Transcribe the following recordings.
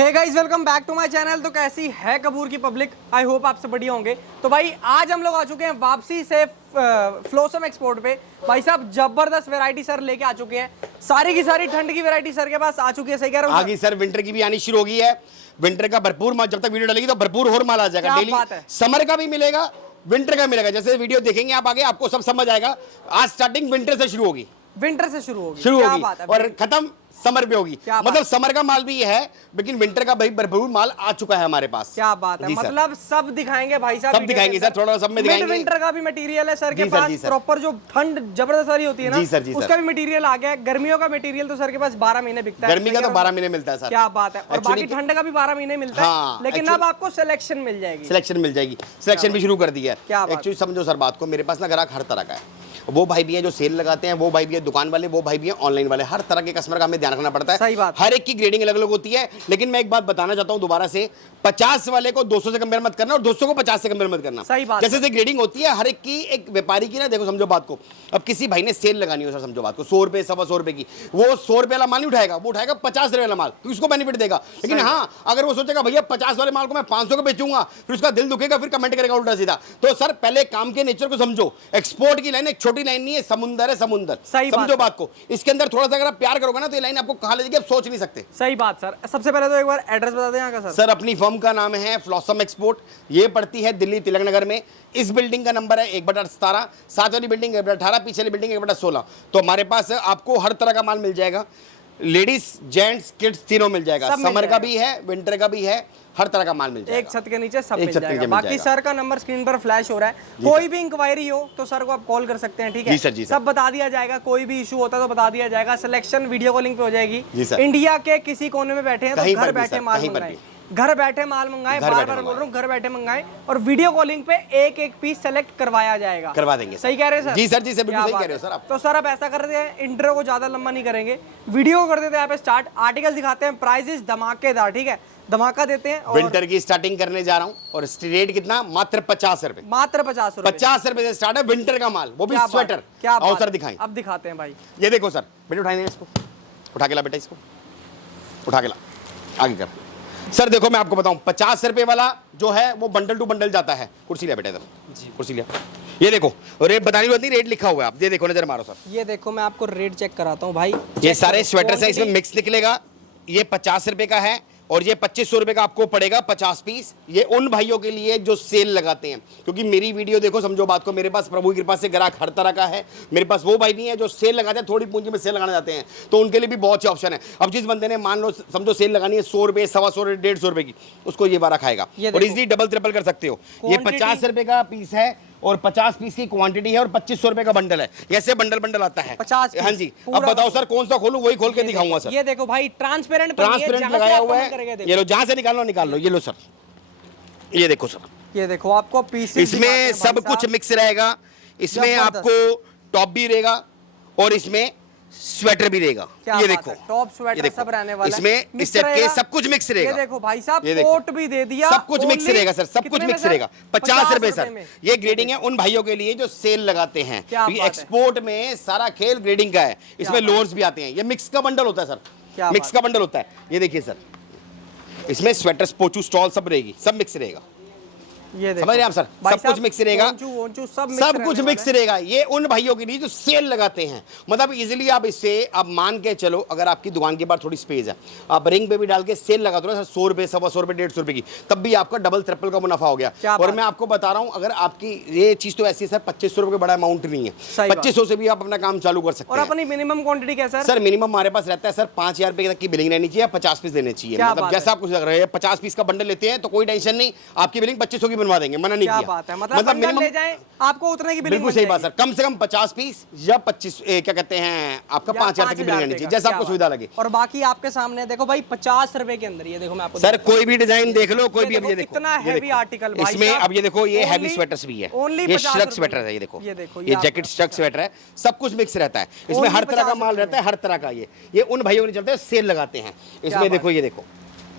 Hey guys welcome back to my channel. तो कैसी है कपूर की पब्लिक, आई होप आपसे बढ़िया होंगे। तो भाई आज हम लोग आ चुके हैं वापसी से फ्लोसम एक्सपोर्ट पे। भाई साहब जबरदस्त वैरायटी सर लेके आ चुके हैं, सारी की सारी ठंड की वैरायटी सर के पास आ चुकी है। सही कह रहा हूं? आगे सर विंटर की भी आनी शुरू हो गई है। विंटर का भरपूर माल, जब तक वीडियो डलेगी तो भरपूर और माल आ जाएगा डेली। समर का भी मिलेगा, विंटर का मिलेगा। जैसे वीडियो देखेंगे आप आगे, आपको सब समझ आएगा। आज स्टार्टिंग विंटर से शुरू होगी, विंटर से शुरू होगी और खत्म समर पे होगी। मतलब समर का माल भी है, लेकिन विंटर का भाई भरपूर माल आ चुका है हमारे पास। क्या बात है, मतलब सब दिखाएंगे भाई साहब, सब दिखाएंगे सर, थोड़ा सब में दिखाएंगे। विंटर का भी मटेरियल है सर के पास, प्रॉपर जो ठंड जबरदस्त वाली होती है ना, उसका भी मटेरियल आ गया है। गर्मियों का मटेरियल तो सर के पास 12 महीने बिकता है। गर्मी का तो 12 महीने मिलता है सर। क्या बात है। और बाकी ठंड का भी 12 महीने मिलता है, लेकिन अब आपको सिलेक्शन मिल जाएगी। सिलेक्शन भी शुरू कर दिया है। एक्चुअली समझो सर बात को, मेरे पास ना ग्राहक हर तरह का है। वो भाई भी है जो सेल लगाते हैं, वो भाई भी है दुकान वाले, वो भाई भी है ऑनलाइन वाले। हर तरह के कस्टमर का हमें ध्यान रखना पड़ता है। सही बात। हर एक की ग्रेडिंग अलग अलग होती है। लेकिन मैं एक बात बताना चाहता हूं दोबारा से, 50 वाले को 200 से कंपेयर मत करना और 200 को 50 से कंपेयर मत करना। सही बात। जैसे ग्रेडिंग होती है हर एक की, एक व्यापारी की ना, देखो समझो बात को। अब किसी भाई ने सेल लगानी हो सर, समझो बात को, 100 रुपए 125 रुपए की, वो 100 रुपए वाला माल नहीं उठाएगा, वो उठाएगा 50 रुपए वाला माल, तो उसको बेनिफिट देगा। लेकिन हाँ, अगर वो सोचेगा भैया 50 वाले माल को मैं 500 को बेचूंगा, फिर उसका दिल दुखेगा, फिर कमेंट करेगा उल्टा सीधा। तो सर पहले काम के नेचर को समझो। एक्सपोर्ट की लाइन एक छोटी लाइन नहीं है, समुंदर है, समुंदर। समझो बात को। इसके अंदर थोड़ा सा अगर आप प्यार करोगे ना, तो ये लाइन आपको कहां ले जाएगी आप सोच नहीं सकते। सही बात सर। सबसे पहले तो एक बार एड्रेस बता दें यहाँ का सर। सर अपनी फर्म का नाम है फ्लोसम एक्सपोर्ट। ये पड़ती है दिल्ली तिलक नगर में। इस बिल्डिंग का नंबर है 1/17, साथ वाली बिल्डिंग 1/18, पीछे वाली बिल्डिंग 1/16। तो हमारे पास आपको हर तरह का माल मिल जाएगा, लेडीज जेंट्स किड्स तीनों मिल जाएगा। समर का भी है, विंटर का भी है, हर तरह का माल मिल जाएगा। एक छत के नीचे सब मिल जाएगा। बाकी सर का नंबर स्क्रीन पर फ्लैश हो रहा है, कोई भी इंक्वायरी हो तो सर को आप कॉल कर सकते हैं। ठीक है जी सर, जी सर। सब बता दिया जाएगा, कोई भी इशू होता है तो बता दिया जाएगा। सिलेक्शन वीडियो कॉलिंग पे हो जाएगी। इंडिया के किसी कोने में बैठे हैं तो घर बैठे माल मंगाएं, घर बैठे माल मंगाएं। बार बार बोल रहा हूँ, घर बैठे मंगाएं और वीडियो कॉलिंग पे एक एक पीस सेलेक्ट करवाया जाएगा। करवा देंगे। सही कह रहे हैं सर? जी सर, जी सर, बिल्कुल सही कह रहे हो सर आप। तो सर अब ऐसा कर रहे हैं, इंट्रो को ज्यादा लंबा नहीं करेंगे, वीडियो कर देते हैं यहाँ पे स्टार्ट। आर्टिकल दिखाते हैं, प्राइसेस धमाकेदार, ठीक है, धमाका देते हैं। और विंटर की स्टार्टिंग करने जा रहा हूँ, और रेट कितना, मात्र 50 रुपए। मात्र 50 रुपए। 50 रुपए से स्टार्ट है विंटर का माल, वो भी स्वेटर। क्या आओ सर दिखाएं। अब दिखाते हैं भाई। ये देखो सर, बेटे उठाएंगे इसको, उठा के ला बेटा, इसको उठा के ला, आगे कर। सर देखो मैं आपको बताऊं, 50 रुपए वाला जो है वो बंडल टू बंडल जाता है। कुर्सी लिया बेटा इधर, कुर्सी लिया। ये देखो रेट बताने की बात नहीं, रेट लिखा हुआ है, आप ये देखो, नजर मारो सर। ये देखो मैं आपको रेट चेक कराता हूँ भाई। ये सारे स्वेटर्स हैं, इसमें मिक्स निकलेगा। ये 50 रुपए का है और ये 2500 रुपए का आपको पड़ेगा 50 पीस। ये उन भाइयों के लिए जो सेल लगाते हैं, क्योंकि मेरी वीडियो देखो, समझो बात को, मेरे पास प्रभु की कृपा से ग्राहक हर तरह का है। मेरे पास वो भाई नहीं है जो सेल लगाते हैं, थोड़ी पूंजी में सेल लगाने जाते हैं, तो उनके लिए भी बहुत से ऑप्शन है। अब जिस बंदे ने मान लो समझो सेल लगानी है 100 रुपए 125 रुपए 150 रुपए की, उसको ये वाला खाएगा और इजिली डबल ट्रिपल कर सकते हो। ये 50 रुपए का पीस है और 50 पीस की क्वांटिटी है और 2500 रुपए का बंडल है। ऐसे बंडल बंडल आता है 50। हाँ जी। अब बताओ सर कौन सा खोलूं, वही खोल के दिखाऊंगा सर। ये देखो भाई, ट्रांसपेरेंट लगाया हुआ है। ये लो, जहां से निकालो निकाल लो। ये लो सर, ये देखो सर, ये देखो आपको पीस, इसमें सब कुछ मिक्स रहेगा। इसमें आपको टॉप भी रहेगा और इसमें स्वेटर भी रहेगा। ये देखो टॉप स्वेटर सब रहने वाला है। इसमें इस टाइप के सब कुछ मिक्स रहेगा। ये देखो भाई साहब, कोट भी दे दिया, सब कुछ मिक्स रहेगा सर, सब कुछ मिक्स रहेगा। 50 रुपए सर। ये ग्रेडिंग है उन भाइयों के लिए जो सेल लगाते हैं। एक्सपोर्ट में सारा खेल ग्रेडिंग का है, इसमें लोअर्स भी आते हैं। ये मिक्स का बंडल होता है सर, मिक्स का बंडल होता है। ये देखिए सर, इसमें स्वेटर्स पोचू स्टॉल सब रहेगी, सब मिक्स रहेगा। ये समझ रहे हैं आप सर, सब कुछ मिक्स रहेगा, सब कुछ मिक्स रहेगा। ये उन भाइयों के लिए जो सेल लगाते हैं। मतलब इजीली आप इससे आप मान के चलो, अगर आपकी दुकान के बाहर थोड़ी स्पेस है, आप रिंग पे भी डाल के सेल लगा दो ना सर, 100 रुपए 125 रुपए 150 रुपए की, तब भी आपका डबल ट्रिपल का मुनाफा हो गया। और मैं आपको बता रहा हूँ, अगर आपकी ये चीज तो ऐसी है सर, 2500 रुपए बड़ा अमाउंट नहीं है, 2500 से भी आप अपना काम चालू कर सकते हैं। और अपनी मिनिमम क्वांटिटी क्या है सर? मिनिमम हमारे पास रहता है सर 5000 रुपए तक की बिलिंग रहनी चाहिए, 50 पीस देने चाहिए। मतलब जैसा आप कुछ लग रहा है, 50 पीस का बंडल लेते हैं तो कोई टेंशन नहीं, आपकी बिलिंग 2500 की बनवा देंगे, मना नहीं किया। बात है, मतलब मिनिमम ले जाएं आपको उतने की बिलिंग। बिल्कुल सही बात सर, कम से कम 50 पीस या 25 क्या कहते हैं आपका 5000 तक की बिलिंग रहनी चाहिए, जैसा आपको सुविधा लगे। और बाकी आपके सामने देखो भाई 50 रुपए के अंदर, ये देखो मैं आपको सर कोई भी डिजाइन देख लो, कोई भी। अब ये देखो इतना हैवी आर्टिकल भाई इसमें। अब ये देखो, ये हैवी स्वेटर्स भी है, ये श्रग स्वेटर है। ये देखो, ये जैकेट श्रग स्वेटर है, सब कुछ मिक्स रहता है इसमें, हर तरह का माल रहता है, हर तरह का। ये उन भाइयों ने चलते हैं सेल लगाते हैं इसमें। देखो ये देखो,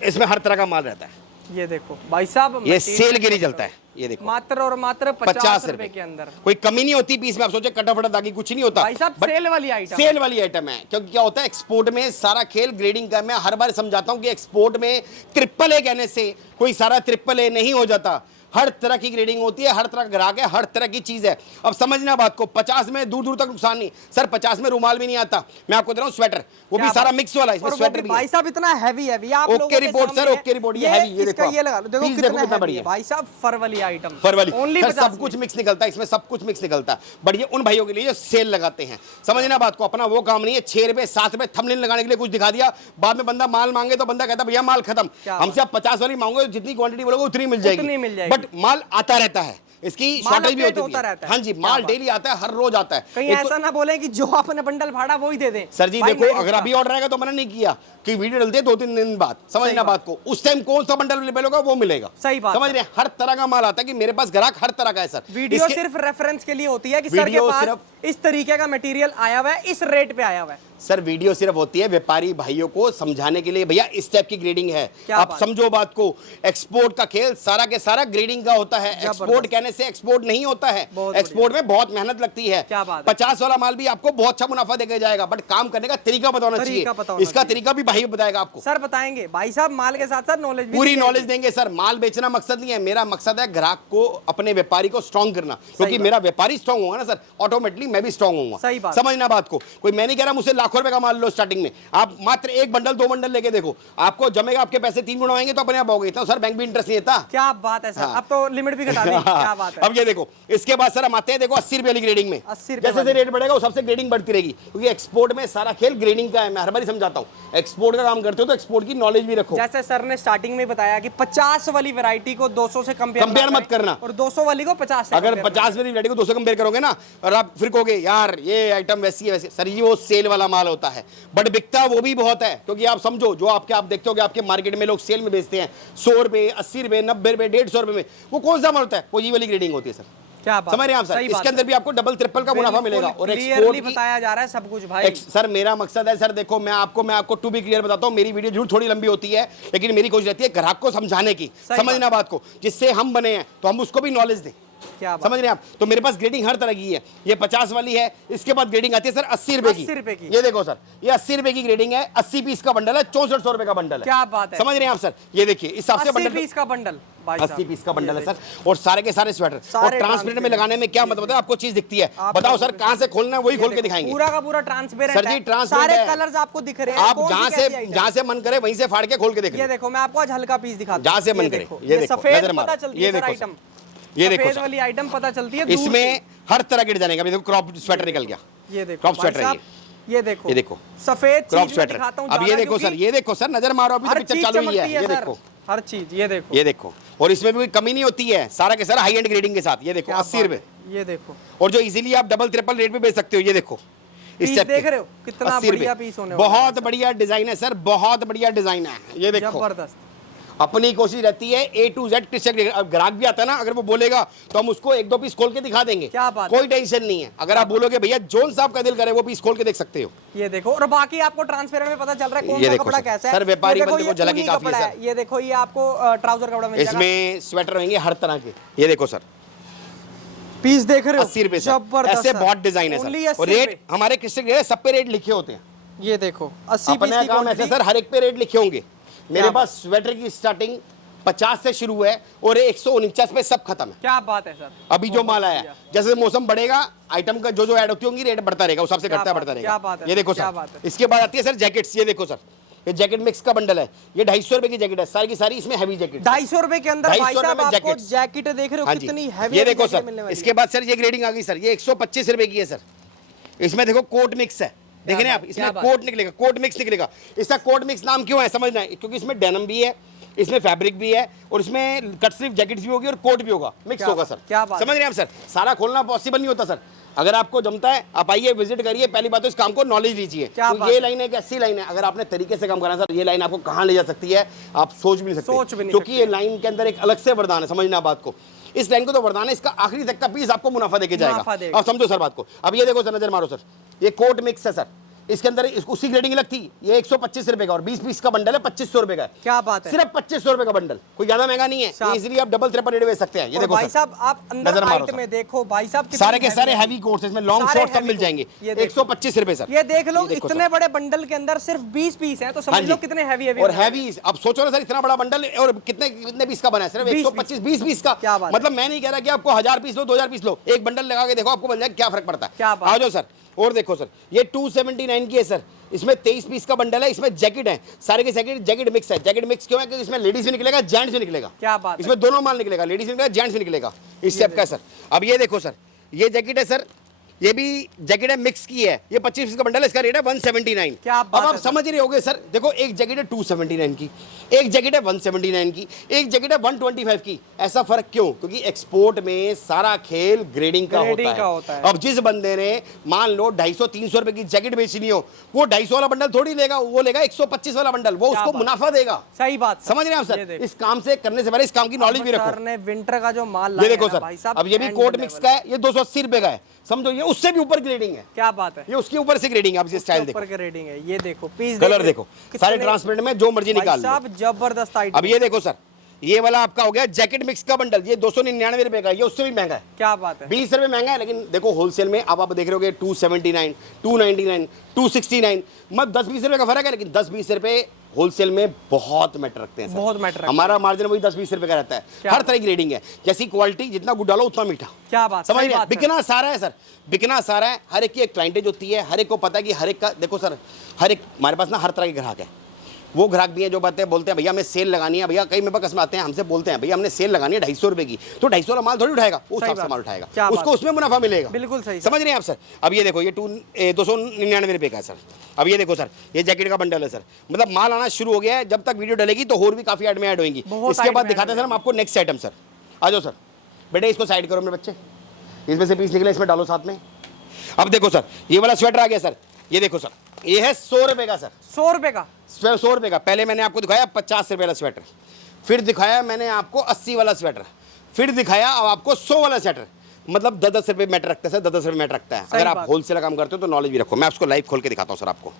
इसमें हर तरह का माल रहता है। ये देखो भाई साहब, ये सेल के लिए चलता है, ये देखो मात्र और मात्र 50 रुपए के अंदर। कोई कमी नहीं होती पीस में, आप सोचे कटाफटा ताकि कुछ नहीं होता भाई साहब, सेल वाली आइटम, सेल वाली आइटम है। क्योंकि क्या होता है एक्सपोर्ट में सारा खेल ग्रेडिंग का। मैं हर बार समझाता हूं कि एक्सपोर्ट में ट्रिपल ए कहने से कोई सारा ट्रिपल ए नहीं हो जाता। हर तरह की ग्रेडिंग होती है, हर तरह का ग्राहक है, हर तरह की चीज है। अब समझना बात को, 50 में दूर दूर तक नुकसान नहीं सर। 50 में रुमाल भी नहीं आता। मैं आपको दे रहा हूं स्वेटर, वो भी सारा मिक्स वाला, इसमें स्वेटर भी भाई साहब इतना हैवी हैवी। आप okay report sir, okay report, ये हैवी, ये देखो, ये लगा लो, देखो कितना बढ़िया भाई साहब। फर वाली आइटम, फर वाली ओनली सब कुछ मिक्स निकलता है इसमें, सब कुछ मिक्स निकलता है। बट ये उन भाइयों के लिए जो सेल लगाते हैं, समझना बात को। अपना वो काम नहीं है 6 रुपए 7 रुपए थंबनेल लगाने के लिए कुछ दिखा दिया, बाद में बंदा माल मांगे तो बंदा कहता भैया माल खत्म। हमसे आप 50 वाली मांगोगे, जितनी क्वांटिटी बोलोगे उतनी मिल जाएगी, बट माल आता रहता है, इसकी शॉर्टेज भी होती है। हाँ जी, माल डेली आता है, हर रोज आता है। कहीं ऐसा ना बोले कि जो आपने बंडल फाड़ा वो ही दे दें। सर जी देखो, अगर अभी ऑर्डर आएगा तो मैंने नहीं किया कि वीडियो डलती है 2-3 दिन बाद, समझना बात को। उस टाइम कौन सा बंडल अवेलेबल होगा वो मिलेगा। सही बात, समझ रहे हैं। हर तरह का माल आता है कि मेरे पास ग्राहक हर तरह का है सर। वीडियो सिर्फ रेफरेंस के लिए होती है कि सर के पास इस तरीके का मटेरियल आया हुआ है, इस रेट पे आया हुआ है। सर वीडियो सिर्फ होती है व्यापारी भाइयों को समझाने के लिए, भैया इस टाइप की ग्रेडिंग है। आप समझो बात को। एक्सपोर्ट का खेल सारा के सारा ग्रेडिंग का होता है। एक्सपोर्ट कहने से एक्सपोर्ट नहीं होता है। एक्सपोर्ट में बहुत मेहनत लगती है। 50 वाला माल भी आपको बहुत अच्छा मुनाफा देकर जाएगा, बट काम करने का तरीका बताना चाहिए। इसका तरीका भी भाई बताएगा आपको। सर बताएंगे भाई साहब, माल के साथ साथ नॉलेज भी, पूरी नॉलेज देंगे सर। माल बेचना मकसद नहीं है मेरा, मकसद है ग्राहक को, अपने व्यापारी को स्ट्रॉन्ग करना। क्योंकि मेरा व्यापारी स्ट्रॉन्ग होगा ना सर, ऑटोमेटिकली मैं भी स्ट्रॉन्ग होऊंगा। समझना बात को। कोई मैं नहीं कह रहा मुझसे लाखों रुपए का माल लो स्टार्टिंग में, आप मात्र 1 बंडल 2 बंडल लेके देखो, आपको जमेगा, आपके पैसे 3 गुना होंगे तो अपने आप होगे। इतना सर बैंक भी इंटरेस्ट नहीं देता। क्या बात है सर, अब तो लिमिट भी घटा दी। क्या बात है। अब ये देखो, इसके बाद सर हम आते हैं, देखो 80 रुपए वाली ग्रेडिंग में। 80 रुपए जैसे रेट बढ़ेगा उस सबसे ग्रेडिंग बढ़ती रहेगी, क्योंकि एक्सपोर्ट में सारा खेल ग्रेडिंग का है। मैं हर बार समझाता हूँ, एक्सपोर्ट का काम करते हो तो एक्सपोर्ट की नॉलेज भी रखो। जैसे सर ने स्टार्टिंग में बताया कि 50 वाली वैरायटी को 200 से कंपेयर मत करना, और 200 वाली को 50 से। अगर 50 वाली वैरायटी को 200 कंपेयर करोगे ना, और आप फिर कहोगे यार ये आइटम वैसी है वैसी, सर जी वो सेल वाला माल होता है, बट बिकता वो भी बहुत है। क्योंकि आप समझो, जो आप देखते हो कि आपके मार्केट में लोग सेल में बेचते हैं 100 रुपए 80 रुपए 90 रुपए 150 रुपए में, वो कौन सा माल होता है? वो ये वाली ग्रेडिंग होती है सर। क्या बात, समझ रहे हैं आप सर? इसके अंदर भी आपको डबल ट्रिपल का मुनाफा मिलेगा। और एक्सपोर्ट बताया जा रहा है सब कुछ भाई। सर मेरा मकसद है सर, देखो मैं आपको टू बी क्लियर बताता हूँ, मेरी वीडियो जरूर थोड़ी लंबी होती है, लेकिन मेरी कोशिश रहती है ग्राहक को समझाने की। समझना बात को, जिससे हम बने हैं तो हम उसको भी नॉलेज दें। समझ रहे हैं आप? तो मेरे पास ग्रेडिंग हर तरह की है। ये 50 वाली है, इसके बाद ग्रेडिंग आती है सर 80 रुपए की। ये देखो सर, ये 80 रुपए की ग्रेडिंग है, 80 पीस का बंडल है, 6400 रुपए का बंडल है। क्या बात है, समझ रहे हैं आप सर? ये देखिए इस हिसाब से बंडल, 80 पीस का बंडल, 80 पीस का बंडल है सर। और सारे के सारे स्वेटर, और ट्रांसपेरेंट में लगाने में क्या मतलब है? आपको चीज दिखती है, बताओ सर कहां से खोलना है, वही खोल के दिखाएंगे। पूरा का पूरा ट्रांसपेरेंट सर जी, ट्रांसपेरेंट सारे कलर्स आपको दिख रहे हैं। आप जहां से मन करे वहीं से फाड़ के खोल के देखिए। ये देखो, मैं आपको आज हल्का पीस दिखाता हूं, जहां से मन करे। ये देखो, सफेद पता चलती है आइटम, ये देखो सफेद वाली आइटम पता चलती है। इसमें हर तरह के डिजाइन है। देखो क्रॉप स्वेटर निकल गया, ये देखो क्रॉप स्वेटर है ये देखो, ये देखो सफेद क्रॉप स्वेटर। अब ये देखो सर, ये देखो सर, नजर मारो, अभी तो पिक्चर चालू हुई है। ये देखो हर चीज, ये देखो, ये देखो। और इसमें भी कोई कमी नहीं होती है, सारा के सारा हाई एंड ग्रेडिंग के साथ। ये देखो 80 रुपए, ये देखो। और जो इजीली आप डबल ट्रिपल रेट पे बेच सकते हो। ये देखो इस देख रहे हो कितना बढ़िया पीस होने वाला है। बहुत बढ़िया डिजाइन है सर, बहुत बढ़िया डिजाइन है। ये देखो, जबरदस्त। अपनी कोशिश रहती है A to Z कृषक। ग्राहक भी आता है ना, अगर वो बोलेगा तो हम उसको 1-2 पीस खोल के दिखा देंगे। क्या बात, कोई टेंशन नहीं है। अगर आप बोलोगे भैया जोन साहब का दिल करे वो पीस खोल के देख सकते हो। ये देखो, और बाकी आपको ट्रांसपेरेंट में पता चल रहा है कौन सा कपड़ा कैसा है। सर व्यापारी बंदे को झलक ही काफी है सर। ये देखो, ये आपको ट्राउजर कपड़ा मिल जाएगा। इसमें स्वेटर रहेंगे हर तरह के। ये देखो सर, पीस देख रहे हो, 80 रुपए सर। ऐसे बहुत डिजाइन है सर, और रेट हमारे कृषक सब पे रेट लिखे होते हैं। ये देखो 80 पीस अपने काम ऐसे सर, हर एक पे रेट लिखे होंगे। मेरे पास स्वेटर की स्टार्टिंग 50 से शुरू है और 149 पे सब खत्म है। क्या बात है सर। अभी जो माल आया, जैसे मौसम बढ़ेगा आइटम का जो ऐड होती होंगी, रेट बढ़ता रहेगा, उस हिसाब से घटता बढ़ता रहेगा। ये देखो सर, इसके बाद आती है सर जैकेट्स। ये देखो सर, ये जैकेट मिक्स का बंडल है। ये 250 रुपए की जैकेट है, सारी की सारी इसमें हैवी जैकेट। 250 रुपए के अंदर भाई साहब आपको जैकेट देख रहे हो कितनी हैवी। ये देखो सर, इसके बाद सर ये ग्रेडिंग आ गई सर, ये 125 रुपए की है सर। इसमें देखो कोट मिक्स है, देख रहे हैं आप, इसमें कोट निकलेगा, कोट मिक्स निकलेगा। इसका कोट मिक्स नाम क्यों है समझना है, क्योंकि इसमें डेनिम भी है, इसमें फैब्रिक भी है, और इसमें कट स्लीव जैकेट्स भी होगी और कोट भी होगा, मिक्स होगा सर। समझ रहे हैं आप सर? सारा खोलना पॉसिबल नहीं होता सर। अगर आपको जमता है आप आइए, विजिट करिए। पहली बात तो इस काम को नॉलेज लीजिए। तो ये लाइन एक ऐसी लाइन है, अगर आपने तरीके से काम करना सर, ये लाइन आपको कहाँ ले जा सकती है आप सोच भी नहीं सकते, क्योंकि ये लाइन के अंदर एक अलग से वरदान है। समझना बात को, इस लाइन को तो वरदान है, इसका आखिरी तक का पीस आपको मुनाफा देके जाएगा। अब समझो सर बात को। अब ये देखो सर, नजर मारो सर, ये कोट मिक्स है सर, इसके अंदर उसी ग्रेडिंग अलग थी, ये 125 रुपए का और 20 पीस का बंडल है 2500 रुपए का। क्या बात है, सिर्फ 2500 रुपए का बंडल, कोई ज्यादा महंगा नहीं है, इजीली आप डबल ट्रिपल रेट बेच सकते हैं। ये देखो भाई साहब आप अंदर आइट में देखो भाई साहब, सारे के सारे हैवी कोट्स इसमें, लॉन्ग शॉर्ट सब मिल जाएंगे। 125 रुपए सर। ये देख लो, इतने बड़े बंडल के अंदर सिर्फ 20 पीस हैं, तो समझ लो कितने हैवी हैवी और हैवी। अब सोचो ना सर, इतना बड़ा बंडल और कितने पीस का बना है? सिर्फ 125 20 पीस का। मतलब मैं नहीं कह रहा कि आपको 1000 पीस लो 2000 पीस लो, एक बंडल लगा के देखो आपको बन जाएगा, क्या फर्क पड़ता है। आ जाओ सर। और देखो सर, ये 279 की है सर, इसमें 23 पीस का बंडल है, इसमें जैकेट है, सारे के जैकेट मिक्स है। जैकेट मिक्स क्यों है? क्योंकि इसमें लेडीज भी निकलेगा, जेंट्स भी निकलेगा। क्या बात, इसमें दोनों माल निकलेगा, लेडीज भी निकलेगा, जेंट्स भी निकलेगा, इस टाइप का सर। अब ये देखो सर, ये जैकेट है सर, ये भी जैकेट है, मिक्स की है, ये 25 पीस का बंडल है, इसका रेट है 179। अब आप समझ रहे होगे सर, देखो एक जैकेट है 279 की, एक जैकेट है 179 की, एक जैकेट है 125 की। ऐसा फर्क क्यों? क्योंकि एक्सपोर्ट में सारा खेल ग्रेडिंग का होता है। अब जिस बंदे ने मान लो 250-300 रुपए की जैकेट बेचनी हो, वो 250 वाला बंडल थोड़ी लेगा, वो लेगा 125 वाला बंडल, वो उसको मुनाफा देगा। सही बात, समझ रहे हैं आप सर? इस काम से करने से पहले इस काम की नॉलेज भी रखो। सर ने विंटर का जो माल ये देखो सर, अब ये भी कोट मिक्स का है, ये 280 रुपए का है, समझो ये उससे भी ऊपर ग्रेडिंग है। क्या बात है, ये उसके ऊपर से ग्रेडिंग है। अब ये स्टाइल देखो, ऊपर के रेटिंग है, ये देखो पीस, कलर देखो, सारे ट्रांसपेरेंट में, जो मर्जी निकाल लो। जबरदस्त आइटम। अब ये देखो सर, ये वाला आपका हो गया जैकेट मिक्स का बंडल, ये 299 रुपए का, ये उससे भी महंगा है। क्या बात है, 20 रुपए महंगा है, लेकिन देखो होलसेल में अब आप देख रहे होगे 279, 299, 269, मतलब 10-20 रुपए का फर्क है, लेकिन 10-20 रुपए होलसेल में बहुत मैटर रखते हैं, बहुत मैटर। हमारा मार्जिन वही 10-20 रुपए का रहता है। हर तरह की ग्रेडिंग है, जैसी क्वालिटी, जितना गुड़ डालो उतना मीठा। क्या बात, समझ रहे हैं? बिकना सारा है सर, बिकना सारा है। हर एक की एक क्लाइंटेज होती है, हर एक को पता है कि हर एक का, देखो सर, हर एक हमारे पास ना हर तरह के ग्राहक है। वो ग्राहक भी हैं जो बातें बोलते हैं, भैया हमें सेल लगानी है, भैया कई मेरे पास आते हैं, हमसे बोलते हैं भैया हमने सेल लगानी है 250 रुपए की, तो 250 वाला माल थोड़ी उठाएगा, वो हिसाब से माल उठाएगा, उसको उसमें मुनाफा मिलेगा। बिल्कुल सही, समझ रहे हैं आप सर? अब ये देखो, ये 299 रुपए का है सर। अब ये देखो सर, ये जैकेट का बंडल है सर, मतलब माल आना शुरू हो गया है। जब तक वीडियो डलेगी तो और भी काफी आइटमें ऐड होंगी। इसके बाद दिखाते हैं सर हम आपको नेक्स्ट आइटम। सर आ जाओ सर, बेटे इसको साइड करो मेरे बच्चे, इसमें से पीस निकले, इसमें डालो साथ में। अब देखो सर, ये वाला स्वेटर आ गया सर, ये देखो सर, ये है 100 रुपए का सर। 100 रुपए का, 100 रुपए का। पहले मैंने आपको दिखाया 50 रुपए वाला स्वेटर, फिर दिखाया मैंने आपको 80 वाला स्वेटर, फिर दिखाया अब आपको 100 वाला स्वेटर। मतलब 10-10 रुपए मैटर रखता है सर, 10-10 रुपए मैटर रखता है। अगर आप होलसेल काम करते हो तो नॉलेज भी रखो। मैं आपको लाइव खोल के दिखाता हूँ सर आपको।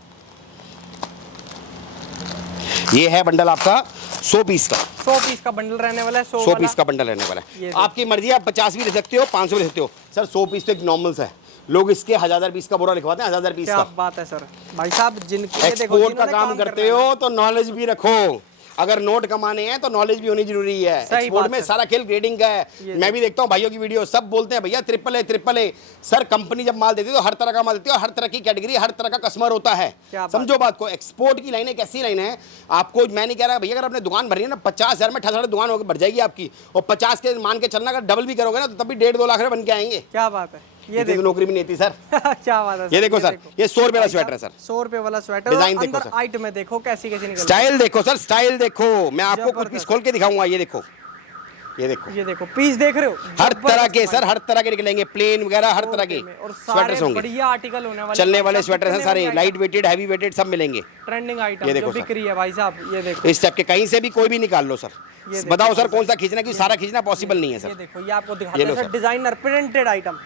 ये है बंडल आपका 100 पीस का, 100 पीस का बंडल रहने वाला है, 100 पीस का बंडल रहने वाला है। आपकी मर्जी, आप 50 भी ले सकते हो, 500 भी ले सकते हो सर। 100 पीस तो एक नॉर्मल सा है, लोग इसके 1000 पीस का बोरा लिखवाते हैं, 1000 पीस का। क्या बात है सर, भाई साहब जिनके एक्सपोर्ट का काम करते हो तो नॉलेज भी रखो। अगर नोट कमाने हैं तो नॉलेज भी होनी जरूरी है। एक्सपोर्ट में सारा खेल ग्रेडिंग का है। मैं भी देखता हूँ भाइयों की वीडियो, सब बोलते हैं भैया ट्रिपल ए। सर कंपनी जब माल देती है तो हर तरह का माल देती है, और हर तरह की कैटेगरी, हर तरह का कस्टमर होता है। समझो बात को। एक्सपोर्ट की लाइन एक ऐसी लाइन है, आपको मैं नहीं कह रहा भैया अगर आपने दुकान भरी है ना 50,000 में 68 दुकान होकर भर जाएगी आपकी, और 50 के मान के चलना, अगर डबल भी करोगे ना तो तब भी 1.5-2 लाख बन के आएंगे। क्या बात है, ये देखो, नौकरी भी नहीं थी सर। क्या बात है, ये देखो सर, ये 100 रुपए वाला स्वेटर है सर, 100 रुपए वाला स्वेटर। डिजाइन देखो सर, आइटम में देखो कैसी निकल, स्टाइल देखो सर, स्टाइल देखो। मैं आपको कुछ पीस खोल के दिखाऊंगा। ये देखो, ये देखो, ये देखो पीस देख रहे हो, हर तरह के सर, हर तरह के निकलेंगे, प्लेन वगैरह हर तरह के स्वेटर्स होंगे, बढ़िया आर्टिकल होने वाले, चलने वाले स्वेटर हैं सारे, लाइट वेटेड, हैवी वेटेड सब मिलेंगे। ट्रेंडिंग आइटम जो बिक रही है भाई साहब। ये देखो, इस टाइप के कहीं से भी कोई भी निकाल लो सर। बताओ सर कौन सा खींचना, क्योंकि सारा खींचना पॉसिबल नहीं है सर। ये देखो, ये आपको दिखाते हैं सर, डिजाइनर प्रिंटेड आइटम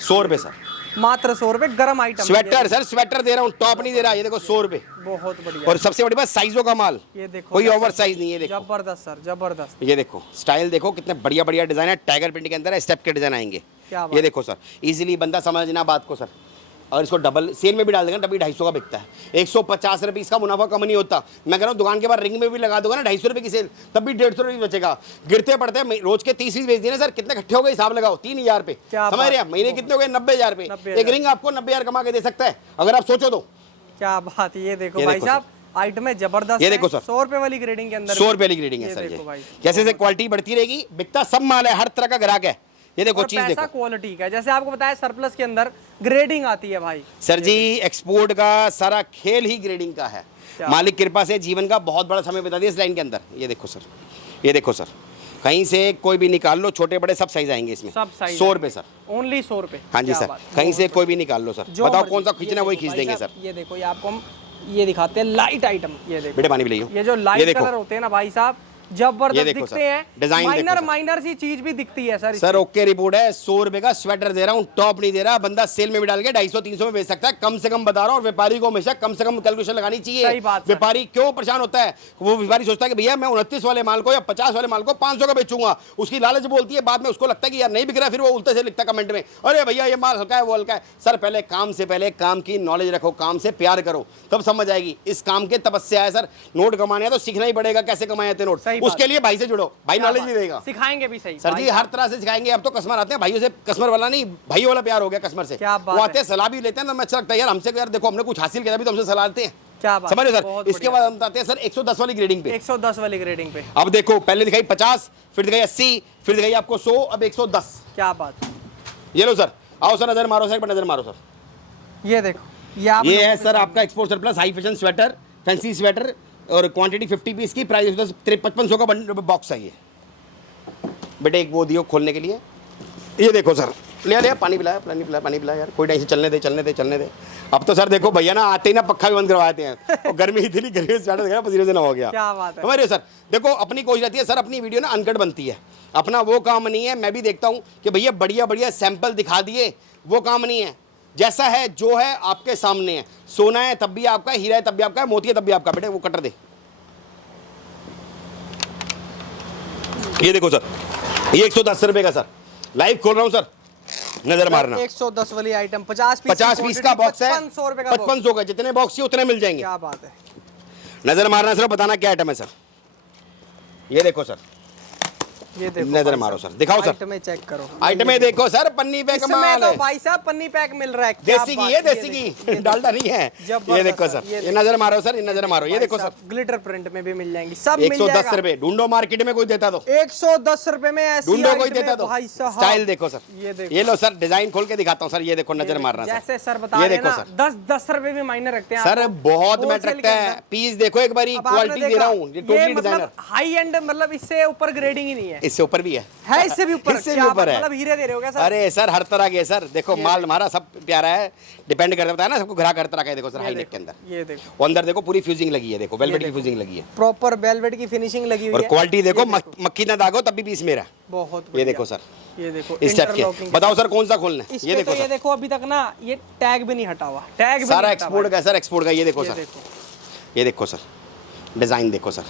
100 रुपए सर, मात्र 100 रुपए। गरम आइटम स्वेटर सर, स्वेटर दे रहा हूँ, टॉप नहीं दे रहा। ये देखो 100 रुपए, बहुत बढ़िया। और सबसे बड़ी बात साइजों का माल, ये देखो कोई ओवर साइज नहीं है। देखो जबरदस्त सर, जबरदस्त। ये देखो स्टाइल देखो, कितने बढ़िया बढ़िया डिजाइन है। टाइगर प्रिंट के अंदर स्टेप के डिजाइन आएंगे। ये देखो सर, इजीली बंदा समझना बात को सर। और इसको डबल सेल में भी डाल देंगे, तभी 250 का बिकता है। 150 रुपये इसका मुनाफा कम नहीं होता। मैं कह रहा हूँ दुकान के बाद रिंग में भी लगा दूंगा ना 250 रुपये की सेल, तब भी 150 रुपये बचेगा। गिरते पड़ते हैं, रोज के 30 पीस बेच दिए ना सर, कितने इकट्ठे हो गए हिसाब लगाओ, 3000 पे। समझ रहे हैं? महीने कितने हो गए? 90,000 रुपये। एक रिंग आपको 90,000 कमा के दे सकता है अगर आप सोचो तो। क्या बात है, ये देखो भाई साहब, आइटम है जबरदस्त। ये देखो सर, 100 रुपए वाली ग्रेडिंग के अंदर, 100 रुपए वाली ग्रेडिंग है सर। जैसे जैसे क्वालिटी बढ़ती रहेगी, बिकता सब माल है, हर तरह का ग्राहक है। ये देखो चीज देखो, क्वालिटी का, जैसे आपको बताया सरप्लस के अंदर ग्रेडिंग आती है भाई। सर जी एक्सपोर्ट का सारा खेल ही ग्रेडिंग का है। मालिक कृपा से जीवन का बहुत बड़ा समय बिता दिया इस लाइन के अंदर। ये देखो सर, ये देखो सर, कहीं से कोई भी निकाल लो, छोटे बड़े सब साइज आएंगे इसमें। 100 रुपए सर, ओनली 100 रुपए। हाँ जी सर, कहीं से कोई भी निकाल लो सर, बताओ कौन सा खींचना वही खींच देंगे सर। ये देखो, ये आपको हम ये दिखाते हैं लाइट आइटम। ये देखो बेटे पानी भी ले, ये जो लाइट कलर होते हैं ना भाई साहब, जबरदस्त देखो दिखते सर, हैं, डिजाइन माइनर माइनर सी चीज भी दिखती है सर। सर ओके रिपोर्ट है। 100 रुपए का स्वेटर दे रहा हूँ, टॉप नहीं दे रहा। बंदा सेल में भी डाल के 250-300 में बेच सकता है, कम से कम बता रहा हूँ। और व्यापारी को हमेशा कम से कम कैलकुलेशन लगानी चाहिए। सही बात सर। व्यापारी क्यों परेशान होता है? वो व्यापारी सोचता है कि भैया मैं 29 वाले माल को या 50 वाले माल को 500 का बेचूंगा, उसकी लालच बोलती है, बाद में उसको लगता है कि यार नहीं बिक रहा, फिर वो उल्टे से लिखता है कमेंट में, अरे भैया ये माल हल्का है वो हल्का है। सर पहले काम से पहले काम की नॉलेज रखो, काम से प्यार करो, तब समझ आएगी। इस काम के तपस्या है सर, नोट कमाने हैं तो सीखना ही पड़ेगा कैसे कमाए जाते नोट। उसके लिए भाई से जुड़ो, भाई नॉलेज भी देगा, सिखाएंगे भी। सही सर जी, हर तरह से सिखाएंगे। अब तो कस्टमर आते हैं भाइयों से, कस्टमर वाला नहीं भाई वाला प्यार हो गया कस्टमर से। वो आते हैं सलाह भी लेते हैं ना, मैं अच्छा लगता है यार हमसे, यार देखो हमने कुछ हासिल किया भी तो हमसे सलाह लेते हैं। क्या बात, समझ रहे सर। इसके बाद हम आते हैं सर 110 वाली ग्रेडिंग पे। 110 वाली ग्रेडिंग पे अब देखो पहले दिखाई 50, फिर दिखाई 80, फिर दिखाई आपको 100, अब 110। क्या बात। ये लो सर, आओ सर, नजर मारो सर, एक बार नजर मारो सर। ये देखो, ये है सर आपका export surplus high fashion sweater, fancy sweater, और क्वांटिटी 50 पीस की, प्राइस 5500 का बॉक्स है ये। बेटे एक वो दियो खोलने के लिए। ये देखो सर, ले पानी पिलाया, पानी पिलाया यार, कोई टेंशन, चलने दे। अब तो सर देखो भैया ना आते ही ना पक्का भी बंद करवाते हैं, और गर्मी इतनी, गर्मी से पसीने से ना हो गया। क्या बात है। समझ रहे हो सर। देखो अपनी कोशिश रहती है सर, अपनी वीडियो ना अनकट बनती है, अपना वो काम नहीं है। मैं भी देखता हूँ कि भैया बढ़िया बढ़िया सैंपल दिखा दिए, वो काम नहीं है। जैसा है जो है आपके सामने है, सोना है तब भी आपका, हीरा है तब भी आपका, मोती है तब भी आपका। बेटे वो कटर दे, ये देखो सर, ये 110 रुपए का सर, लाइव खोल रहा हूँ सर, नजर मारना। 110 वाली आइटम 50 पीस का बॉक्स है, 5500 रुपए का, 5500 का। जितने बॉक्स चाहिए उतने मिल जाएंगे। क्या बात है। नजर मारना सर, बताना क्या आइटम है सर। ये देखो सर, ये देखो, नजर मारो सर, दिखाओ सर, आइटमें चेक करो, आइटमें देखो सर, पन्नी पैक माल है। तो भाई साहब पन्नी पैक मिल रहा है, देसी घी है, देसी घी, डालडा नहीं है। ये देखो सर, ये नजर मारो सर, ये नजर मारो, ये देखो सर, ग्लिटर प्रिंट में भी मिल जाएंगी, सब मिल जाएगा। 110 रुपए ढूंढो, मार्केट में कोई देता दो 110 रुपए में ऐसी ढूंढो, कोई देता दो। भाई साहब स्टाइल देखो सर, ये देखो, ये लो सर, डिजाइन खोल के दिखाता हूँ सर, ये देखो, नजर मारना सर, जैसे सर बता रहे हैं ना, 10 रुपए भी मायने रखते हैं सर, बहुत मैटर रखता है। पीस देखो एक बारी, क्वालिटी दे रहा हूँ, ये टोटली डिजाइनर, हाई एंड, मतलब इससे ऊपर ग्रेडिंग ही नहीं है। इससे ऊपर भी है, इससे भी ऊपर, इससे भी ऊपर है, मतलब हीरे दे रहे हो क्या सर? अरे सर हर तरह के सर, देखो माल हमारा सब प्यारा है, डिपेंड करता बताया ना सबको, ग्राहक हर तरह का है। देखो सर हाई नेक के अंदर, ये देखो, वो अंदर देखो पूरी फ्यूजिंग लगी है, देखो वेलवेट की फ्यूजिंग लगी है, प्रॉपर वेलवेट की फिनिशिंग लगी हुई और है। क्वालिटी देखो, मक्खी ना दागो तब भी पीस मेरा। बहुत ये देखो सर, ये देखो इस टाइप के। बताओ सर कौन सा खोलना है? ये देखो, ये देखो अभी तक ना ये टैग भी नहीं हटा हुआ, टैग सारा एक्सपोर्ट का सर, एक्सपोर्ट का। ये देखो सर, ये देखो सर, डिजाइन देखो सर,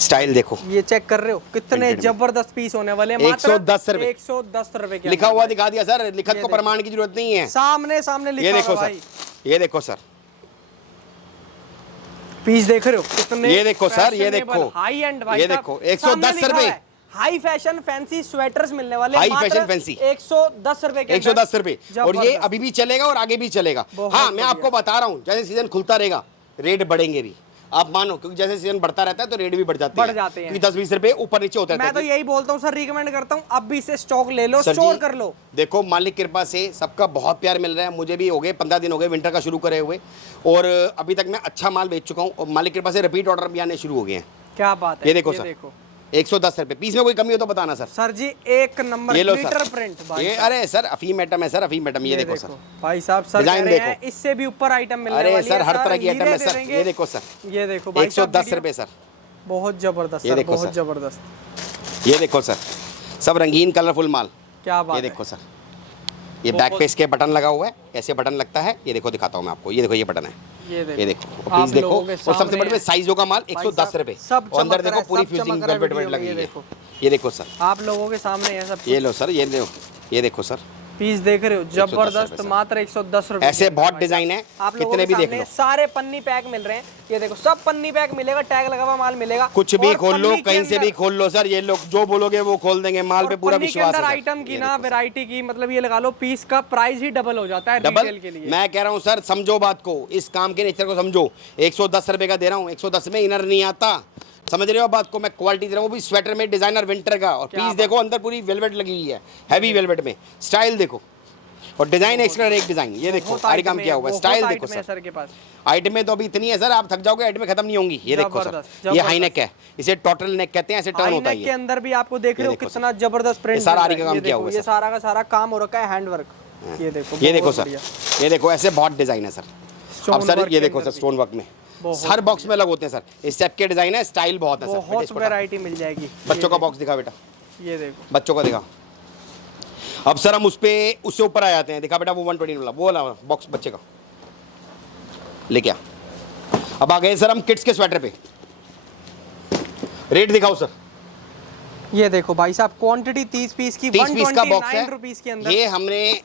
स्टाइल देखो, ये चेक कर रहे हो कितने जबरदस्त पीस होने वाले हैं। 110 रुपए, 110 रुपए के लिखा हुआ दिखा दिया सर, लिखत को प्रमाण की जरूरत नहीं है, सामने लिखा ये देखो हुआ सर, ये देखो सर, पीस देख रहे हो कितने, ये देखो सर, ये देखो हाई एंड, भाई ये देखो 110 रुपए, हाई फैशन फैंसी स्वेटर्स मिलने वाले, हाई फैशन फैंसी 110 रुपए के, 110 रुपए। और ये अभी भी चलेगा और आगे भी चलेगा। हाँ मैं आपको बता रहा हूँ, जैसे सीजन खुलता रहेगा रेट बढ़ेंगे भी, आप मानो, क्योंकि जैसे सीजन बढ़ता रहता है तो रेट भी बढ़ जाते हैं, क्योंकि 10-20 रुपए ऊपर नीचे होता है। मैं तो यही बोलता हूँ सर, रिकमेंड करता हूँ अब भी इसे स्टॉक ले लो, स्टोर कर लो। देखो मालिक कृपा से सबका बहुत प्यार मिल रहा है, मुझे भी हो गए 15 दिन हो गए विंटर का शुरू करे हुए, और अभी तक मैं अच्छा माल बेच चुका हूँ, और मालिक कृपा से रिपीट ऑर्डर भी आने शुरू हो गए हैं। क्या बात है। ये देखो सर, 110 रुपए पीस में कोई कमी हो तो बताना सर। सर जी एक नंबर ग्लिटर प्रिंट भाई, ये अरे सर अफीम आइटम है सर, अफीम आइटम। ये देखो सर भाई साहब, सर डिजाइन देखो, इससे भी ऊपर आइटम मिलने वाली है। अरे सर हर तरह की आइटम है सर, ये देखो सर, ये देखो 110 रुपए सर, बहुत जबरदस्त, ये देखो बहुत जबरदस्त। ये देखो सर, सब रंगीन कलरफुल माल। क्या बात है। ये देखो सर, ये बैक पे इसके बटन लगा हुआ है, ऐसे बटन लगता है, ये देखो दिखाता हूँ मैं आपको, ये देखो ये बटन है, ये देखो पीस देखो, और सबसे बड़े साइजों का माल 110 रुपए, और अंदर देखो पूरी फ्यूजिंग वेलवेट लगी है। ये देखो सर, आप लोगों के सामने है सब। ये लो सर, ये देखो सर, पीस देख रहे हो, जबरदस्त, मात्र 110 रुपए। ऐसे बहुत डिजाइन है, आप लोगों कितने भी देख लो, सारे पन्नी पैक मिल रहे हैं। ये देखो सब पन्नी पैक मिलेगा, टैग लगा हुआ माल मिलेगा, कुछ भी खोल लो, कहीं से भी खोल लो सर, ये लोग जो बोलोगे वो खोल देंगे, माल पे पूरा विश्वास है। आइटम की ना वैरायटी की, मतलब ये लगा लो पीस का प्राइस ही डबल हो जाता है रिटेल के लिए। मैं कह रहा हूँ सर, समझो बात को, इस काम के नेचर को समझो। 110 रुपए का दे रहा हूँ, 110 में इनर नहीं आता, समझ रहे हो बात को। मैं क्वालिटी दे रहा हूँ, वो भी स्वेटर में, डिजाइनर विंटर का, और पीस देखो अंदर पूरी वेलवेट लगी हुई है, हैवी वेलवेट में, स्टाइल देखो, और डिजाइन एक्स्ट्रा एक डिजाइन। ये देखो सारी काम किया हुआ है, स्टाइल देखो सर के पास। आइटमें तो अभी इतनी है सर, आप थक जाओगे, आइटमें खत्म नहीं होंगी। ये देखो सर, ये हाई नेक है, इसे टोटल नेक कहते हैं, ऐसे टर्न होता है। के अंदर भी आपको देख रहे हो कितना जबरदस्त प्रिंट, सारा आरी का काम किया हुआ है, ये सारा का सारा काम हो रखा है, हैंडवर्क। ये देखो, ये देखो सर, ये देखो ऐसे बहुत डिजाइन है सर। अब सर ये देखो सर, स्टोन वर्क में हर बॉक्स में अलग होते हैं सर, इस टाइप के डिजाइन है, स्टाइल बहुत है सर। बहुत वैरायटी मिल जाएगी। बच्चों का बॉक्स दिखा बेटा, ये देखो बच्चों का दिखा। अब सर हम उससे ऊपर आ जाते हैं, दिखा बेटा वो 120 वाला, वो वाला बॉक्स बच्चे का लेके आ। अब आ गए सर हम किड्स के स्वेटर पे, रेट दिखाओ सर। ये देखो भाई साहब, क्वांटिटी 30 पीस की, 30 पीस का बॉक्स है रुपीस के अंदर। ये हमने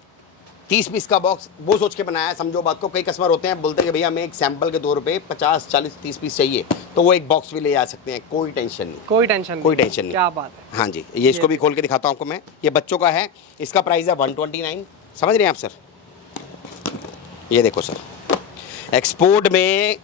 30 पीस का बॉक्स वो सोच के बनाया है, समझो बात को। कई कस्टमर होते हैं बोलते हैं कि भैया हमें एक सैंपल के तौर पे 50 40 30 पीस चाहिए, तो वो एक बॉक्स भी ले जा सकते हैं, कोई टेंशन नहीं, कोई टेंशन नहीं। क्या बात है। हाँ जी, ये इसको भी खोल के दिखाता हूँ आपको मैं। ये बच्चों का है, इसका प्राइस है 129, समझ रहे हैं आप सर। ये देखो सर, एक्सपोर्ट में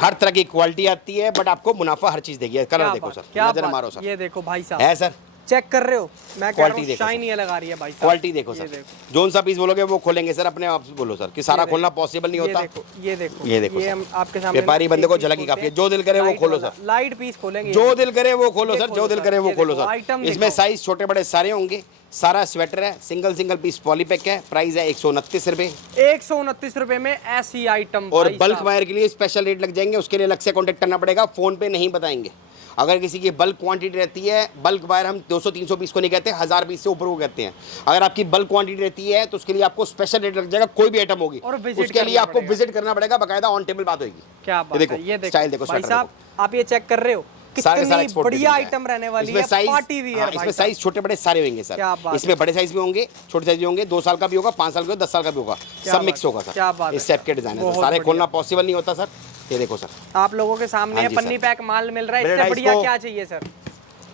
हर तरह की क्वालिटी आती है, बट आपको मुनाफा हर चीज देगी। कलर देखो सर, नजर मारो सर, ये देखो भाई साहब, है सर, चेक कर रहे हो, मैं कह रहा हूं शाइन ये लगा रही है भाई साहब। क्वालिटी देखो सर, जोन सा पीस बोलोगे वो खोलेंगे सर, अपने आप बोलो सर कि सारा खोलना पॉसिबल नहीं होता। ये देखो ये हम आपके सामने, व्यापारी बंदे को झलक ही काफी है, जो दिल करे वो खोलो सर, लाइट पीस खोलेंगे, जो दिल करे वो खोलो सर, जो दिल करे वो खोलो सर। इसमें साइज छोटे बड़े सारे होंगे, सारा स्वेटर है, सिंगल पीस पॉलीपैक है, प्राइस है 129 रुपए। 129 रुपए में ऐसी आइटम। और बल्क बायर के लिए स्पेशल रेट लग जाएंगे, उसके लिए अलग से कॉन्टेक्ट करना पड़ेगा, फोन पे नहीं बताएंगे। अगर किसी की बल्क क्वांटिटी रहती है, बल्क बायर हम 200-300 पीस को नहीं कहते, 1000 पीस से ऊपर को कहते हैं। अगर आपकी बल्क क्वांटिटी रहती है तो उसके लिए आपको स्पेशल रेट लग जाएगा, कोई भी आइटम होगी, और उसके लिए आपको विजिट करना पड़ेगा, बाकायदा ऑन टेबल बात होगी। क्या बात है, ये देखो स्टाइल देखो भाई साहब, आप ये चेक कर रहे हो कितनी बढ़िया आइटम रहने वाली है, पार्टी वियर। इसमें साइज छोटे बड़े सारे होंगे सर, इसमें बड़े साइज भी होंगे, छोटे साइज भी होंगे, 2 साल का भी होगा, 5 साल का, 10 साल का भी होगा, सब मिक्स होगा सर। इस टाइप के डिजाइन है, सारे खोलना पॉसिबल नहीं होता सर। ये देखो सर, आप लोगों के सामने पन्नी पैक माल मिल रहा है, इससे बढ़िया क्या चाहिए सर।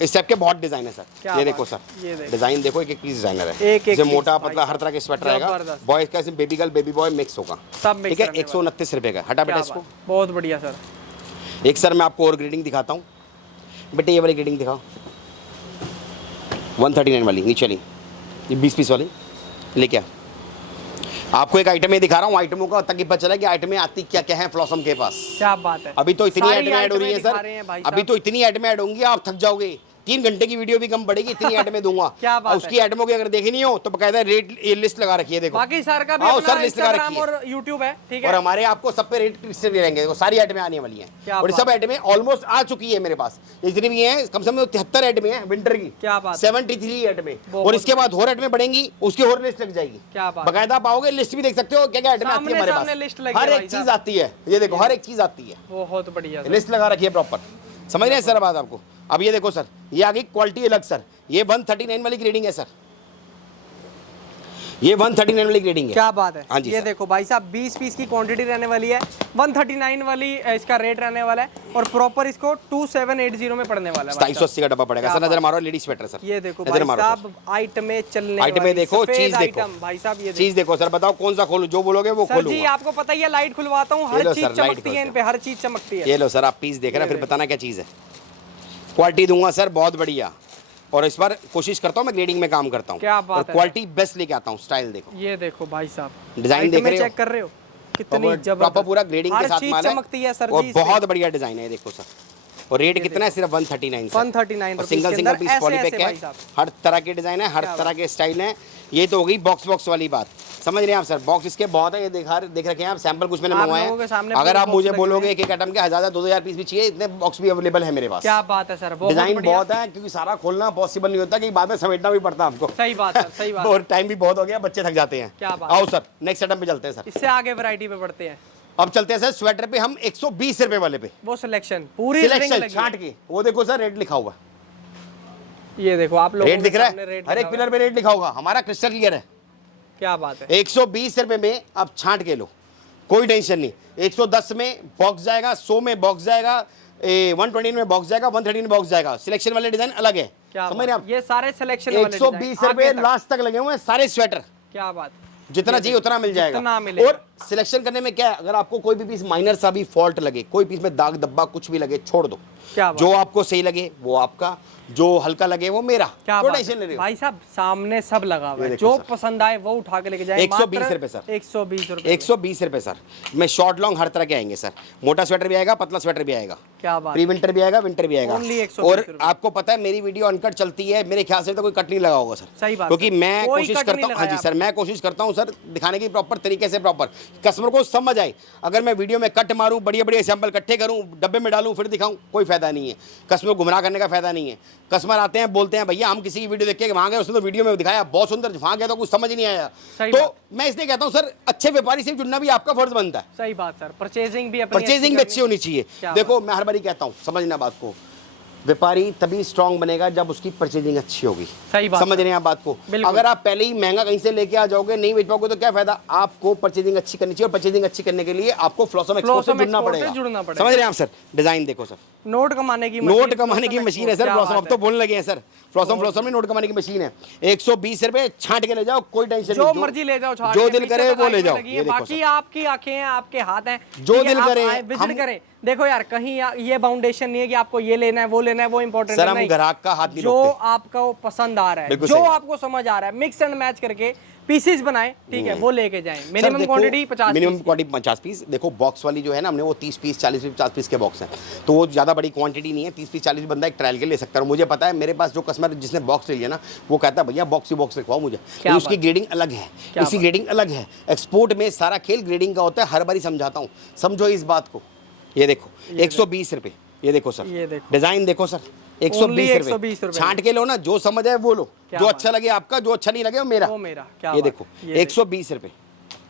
इस टाइप के बहुत डिजाइन है सर। ये देखो सर, डिजाइन देखो, एक पीस डिजाइनर है, जैसे मोटा पतला हर तरह के स्वेटर रहेगा, बॉयज का, baby girl baby boy mix होगा, ठीक है। 129 रुपए का, हटा बेटा इसको, बहुत बढ़िया सर। एक सर मैं आपको और ग्रेडिंग दिखाता हूँ बेटे, ये वाली ग्रेडिंग दिखाओ, 139 वाली नीचे वाली, ये 20 पीस वाली लेके आ। आपको एक आइटम ये दिखा रहा हूँ, आइटमों का, ताकि पता चला कि आइटमें आती क्या क्या है फ्लॉसम के पास। क्या बात है, अभी तो इतनी आइटमें ऐड हो रही है सर, अभी तो इतनी आइटमें ऐड होंगी आप थक जाओगे, 3 घंटे की वीडियो भी कम पड़ेगी, इतनी आइटमें दूंगा। क्या बात है, उसकी आइटमों की अगर देखनी हो तो बकायदा रेट ये लिस्ट लगा रखी है, देखो बाकी सर का भी सर लिस्ट लगा रखी है और YouTube है, ठीक है। और हमारे आपको सब पे रेट से भी रहेंगे, देखो सारी आइटमें आने वाली हैं, और सब आइटमें ऑलमोस्ट आ चुकी है मेरे पास, जितनी भी हैं कम से कम 73 आइटमें हैं विंटर की। क्या बात, 73 आइटमें, और इसके बाद और आइटमें बढ़ेंगी, उसकी और लिस्ट लग जाएगी। क्या बात, बकायदा पाओगे, लिस्ट भी देख सकते हो क्या क्या आइटमें आती है हमारे पास, हर एक चीज आती है, ये देखो हर एक चीज आती है, बहुत बढ़िया लिस्ट लगा रखी है प्रॉपर, समझ रहे हैं सर बात आपको। अब ये देखो सर, ये आ गई क्वालिटी अलग सर, ये 139 वाली ग्रेडिंग है सर, ये 139 वाली ग्रेडिंग है। क्या बात है, हाँ जी। ये देखो भाई साहब, 20 पीस की क्वांटिटी रहने वाली है, 139 वाली इसका रेट रहने वाला है, और प्रॉपर इसको 2780 में पड़ने वाला है, 280 का डब्बा पड़ेगा सर। नजर मारो, लेडीज स्वेटर सर, ये देखो भाई साहब, आइटमें चलने, आइटमें देखो, चीज देखो भाई साहब, ये चीज देखो सर, बताओ कौन सा खोलूं, जो बोलोगे वो खोलूंगा। जी आपको पता ही है, लाइट खुलवाता हूँ, हर चीज चमकती है इन पे, हर चीज चमकती है। ये लो सर, आप पीस देख रहे हैं, फिर बताना क्या चीज है, क्वालिटी दूंगा सर बहुत बढ़िया, और इस बार कोशिश करता हूँ मैं ग्रेडिंग में काम करता हूँ, और क्वालिटी बेस्ट लेके आता हूँ। स्टाइल देखो, ये देखो भाई साहब, डिजाइन देख रहे हो, चेक कर रहे हो कितनी जबरदस्त, पूरा ग्रेडिंग के साथ माल है, और बहुत बढ़िया डिजाइन है, देखो सर। और रेट कितना है, सिर्फ 139 सिंगल पीस पॉलीपैक है, हर तरह के डिजाइन है, हर तरह के स्टाइल है। ये तो हो गई बॉक्स वाली बात, समझ रहे हैं आप सर। बॉक्स इसके बहुत है, ये देख रखे हैं आप, सैंपल कुछ मैंने मंगवाए हैं। अगर आप मुझे बोलोगे एक आइटम के 1000-2000 पीस भी चाहिए, इतने बॉक्स भी अवेलेबल है मेरे पास। क्या बात है सर, डिजाइन बहुत है, क्योंकि सारा खोलना पॉसिबल नहीं होता, कि बाद में समेटना भी पड़ता है आपको। सही बात है, सही बात। और टाइम भी बहुत हो गया, बच्चे थक जाते हैं। क्या बात, आओ सर नेक्स्ट आइटम पे चलते हैं सर, इससे आगे वैरायटी पे बढ़ते हैं। अब चलते हैं सर स्वेटर पे, हम 120 रुपए वाले पे, वो सिलेक्शन पूरी सिलेक्शन छांट के, वो देखो सर रेट लिखा हुआ, ये देखो आप लोग रेट दिख रहा है, हर एक पिलर पे रेट लिखा होगा, हमारा क्रिस्टल क्लियर है। क्या बात है, 120 रुपए में आप छांट के लो, कोई टेंशन नहीं। 110 में बॉक्स जाएगा, 100 में बॉक्स जाएगा, 120 में बॉक्स जाएगा, 130 में बॉक्स जाएगा, सिलेक्शन वाले डिजाइन अलग है, समझ रहे हैं आप। ये सारे सिलेक्शन वाले 120 रुपए लास्ट तक लगे हुए हैं सारे स्वेटर। क्या बात, जितना चाहिए उतना मिल जाएगा। और सिलेक्शन करने में क्या है, अगर आपको कोई भी पीस माइनर सा भी फॉल्ट लगे, कोई पीस में दाग धब्बा कुछ भी लगे, छोड़ दो, क्या बात जो आपको सही लगे वो आपका, जो हल्का लगे वो मेरा। क्या तो बात टेंशन ले रहे है हो। भाई साहब, सामने सब लगा हुआ ये है, देखो जो सर। पसंद आए वो उठा के लेके जाए। 120 रुपए सर। 120 रुपए। 120 रुपए सर। में शॉर्ट लॉन्ग हर तरह के आएंगे सर, मोटा स्वेटर भी आएगा, पतला स्वेटर भी आएगा, क्या बात, प्री विंटर भी आएगा, विंटर भी आएगा। Only 120 और रुपए। आपको पता है मेरी वीडियो अनकट चलती है, मेरे ख्याल से तो कोई कट नहीं लगा होगा सर। सही बात, क्योंकि मैं कोई कोशिश कट करता नहीं हूँ, हाँ जी लगाया सर, मैं कोशिश करता हूँ सर दिखाने की प्रॉपर तरीके से, प्रॉपर कस्टमर को समझ आए। अगर मैं वीडियो में कट मारूं, बढ़िया बढ़िया सैंपल इकट्ठे करूं, डब्बे में डालूं, फिर दिखाऊं, कोई फायदा नहीं है। कस्टमर को गुमराह करने का फायदा नहीं है। कस्टमर आते हैं, बोलते हैं भैया हम किसी की वीडियो देख के वहां गए, उसने तो वीडियो में दिखाया बहुत सुंदर, वहां गया तो कुछ समझ नहीं आया। सही तो बात। मैं इसलिए कहता हूं सर, अच्छे व्यापारी से जुड़ना भी आपका फर्ज बनता है। सही बात सर, परचेजिंग भी अपनी परचेजिंग भी अच्छी होनी चाहिए। क्या देखो मैं हर बारी कहता हूँ, समझना बात को, व्यापारी तभी स्ट्रांग बनेगा जब उसकी परचेजिंग अच्छी होगी। सही बात, समझ रहे हैं आप बात को। बिल्कुल। अगर आप पहले ही महंगा कहीं से लेके आ जाओगे, नहीं बेच पाओगे तो क्या फायदा। आपको परचेजिंग अच्छी करनी चाहिए, और परचेजिंग अच्छी करने के लिए आपको फ्लॉसम एक्सपोर्ट से जुड़ना पड़ेगा। समझ रहे हैं आप सर। डिजाइन देखो सर, नोट कमाने की नोट कमाने की मशीन है सर फ्लॉसम। अब तो बोलने लगे हैं सर, फ्लॉसम में नोट कमाने की मशीन है। 120 रुपए छांट के ले जाओ, कोई टेंशन नहीं, जो मर्जी ले जाओ, जो दिल करे वो ले जाओ। ये देखो बाकी आपकी आंखें हैं, आपके हाथ हैं, जो दिल करे विजिट करें। देखो यार, कहीं ये बाउंडेशन नहीं है कि आपको ये लेना है, वो लेना है, वो इंपॉर्टेंट सर, हम ग्राहक का हाथ नहीं जो रोकते। आपको पसंद आ रहा है, बिल्कुल जो सही। आपको समझ आ रहा है, मिक्स एंड मैच करके पीसेस बनाएं, ठीक है, वो लेके जाएं। Minimum quantity 50 minimum quantity 50 piece. देखो बॉक्स वाली जो है ना, हमने वो 30 पीस 40 पीस 50 पीस के बॉक्स हैं, तो वो ज़्यादा बड़ी क्वांटिटी नहीं है। 30 पीस 40 बंदा एक ट्रायल के ले सकता है। और मुझे पता है मेरे पास जो कस्टमर जिसने बॉक्स ले लिया ना, वो कहता है भैया बॉक्स ही बॉक्स लिखवाओ मुझे, तो उसकी ग्रेडिंग अलग है, इसकी ग्रेडिंग अलग है। एक्सपोर्ट में सारा खेल ग्रेडिंग का होता है, हर बारी समझाता हूँ, समझो इस बात को। ये देखो 120 रुपए, ये देखो सर, ये देखो डिजाइन देखो सर, 120 रुपए। छांट के लो ना, जो समझ आए वो लो, जो अच्छा लगे आपका, जो अच्छा नहीं लगे वो मेरा। ये देखो 120 रुपए।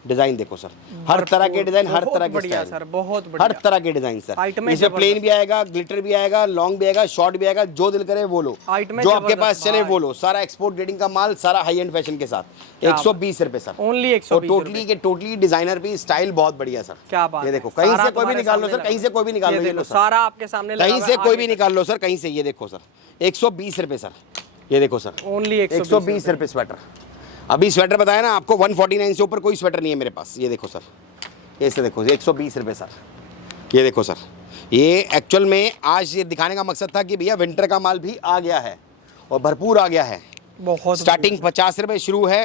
डिजाइन देखो सर, हर तरह के डिजाइन, हर तरह के स्टाइल सर, बहुत बढ़िया, हर तरह के डिजाइन सर। इसमें प्लेन भी आएगा, ग्लिटर भी आएगा, लॉन्ग भी आएगा, शॉर्ट भी आएगा, जो दिल करे वो लो, जो आपके पास चले वो लो। सारा एक्सपोर्ट ग्रेडिंग का माल, सारा हाई एंड फैशन के साथ। 120 रुपए सर, ओनली 120। टोटली के टोटली डिजाइनर भी, स्टाइल बहुत बढ़िया सर। क्या बात, ये देखो कहीं से कोई भी निकाल लो सर, कहीं से कोई भी निकाल लो, सारा आपके सामने, कहीं से कोई भी निकाल लो सर, कहीं से। ये देखो सर 120 रुपए सर, ये देखो सर, ओनली 120 रुपए स्वेटर। अभी स्वेटर बताया ना आपको, 149 से ऊपर कोई स्वेटर नहीं है मेरे पास। ये देखो सर, ऐसे देखो 120 रुपए सर। ये देखो सर, ये एक्चुअल में आज ये दिखाने का मकसद था कि भैया विंटर का माल भी आ गया है और भरपूर आ गया है। बहुत स्टार्टिंग 50 रुपए शुरू है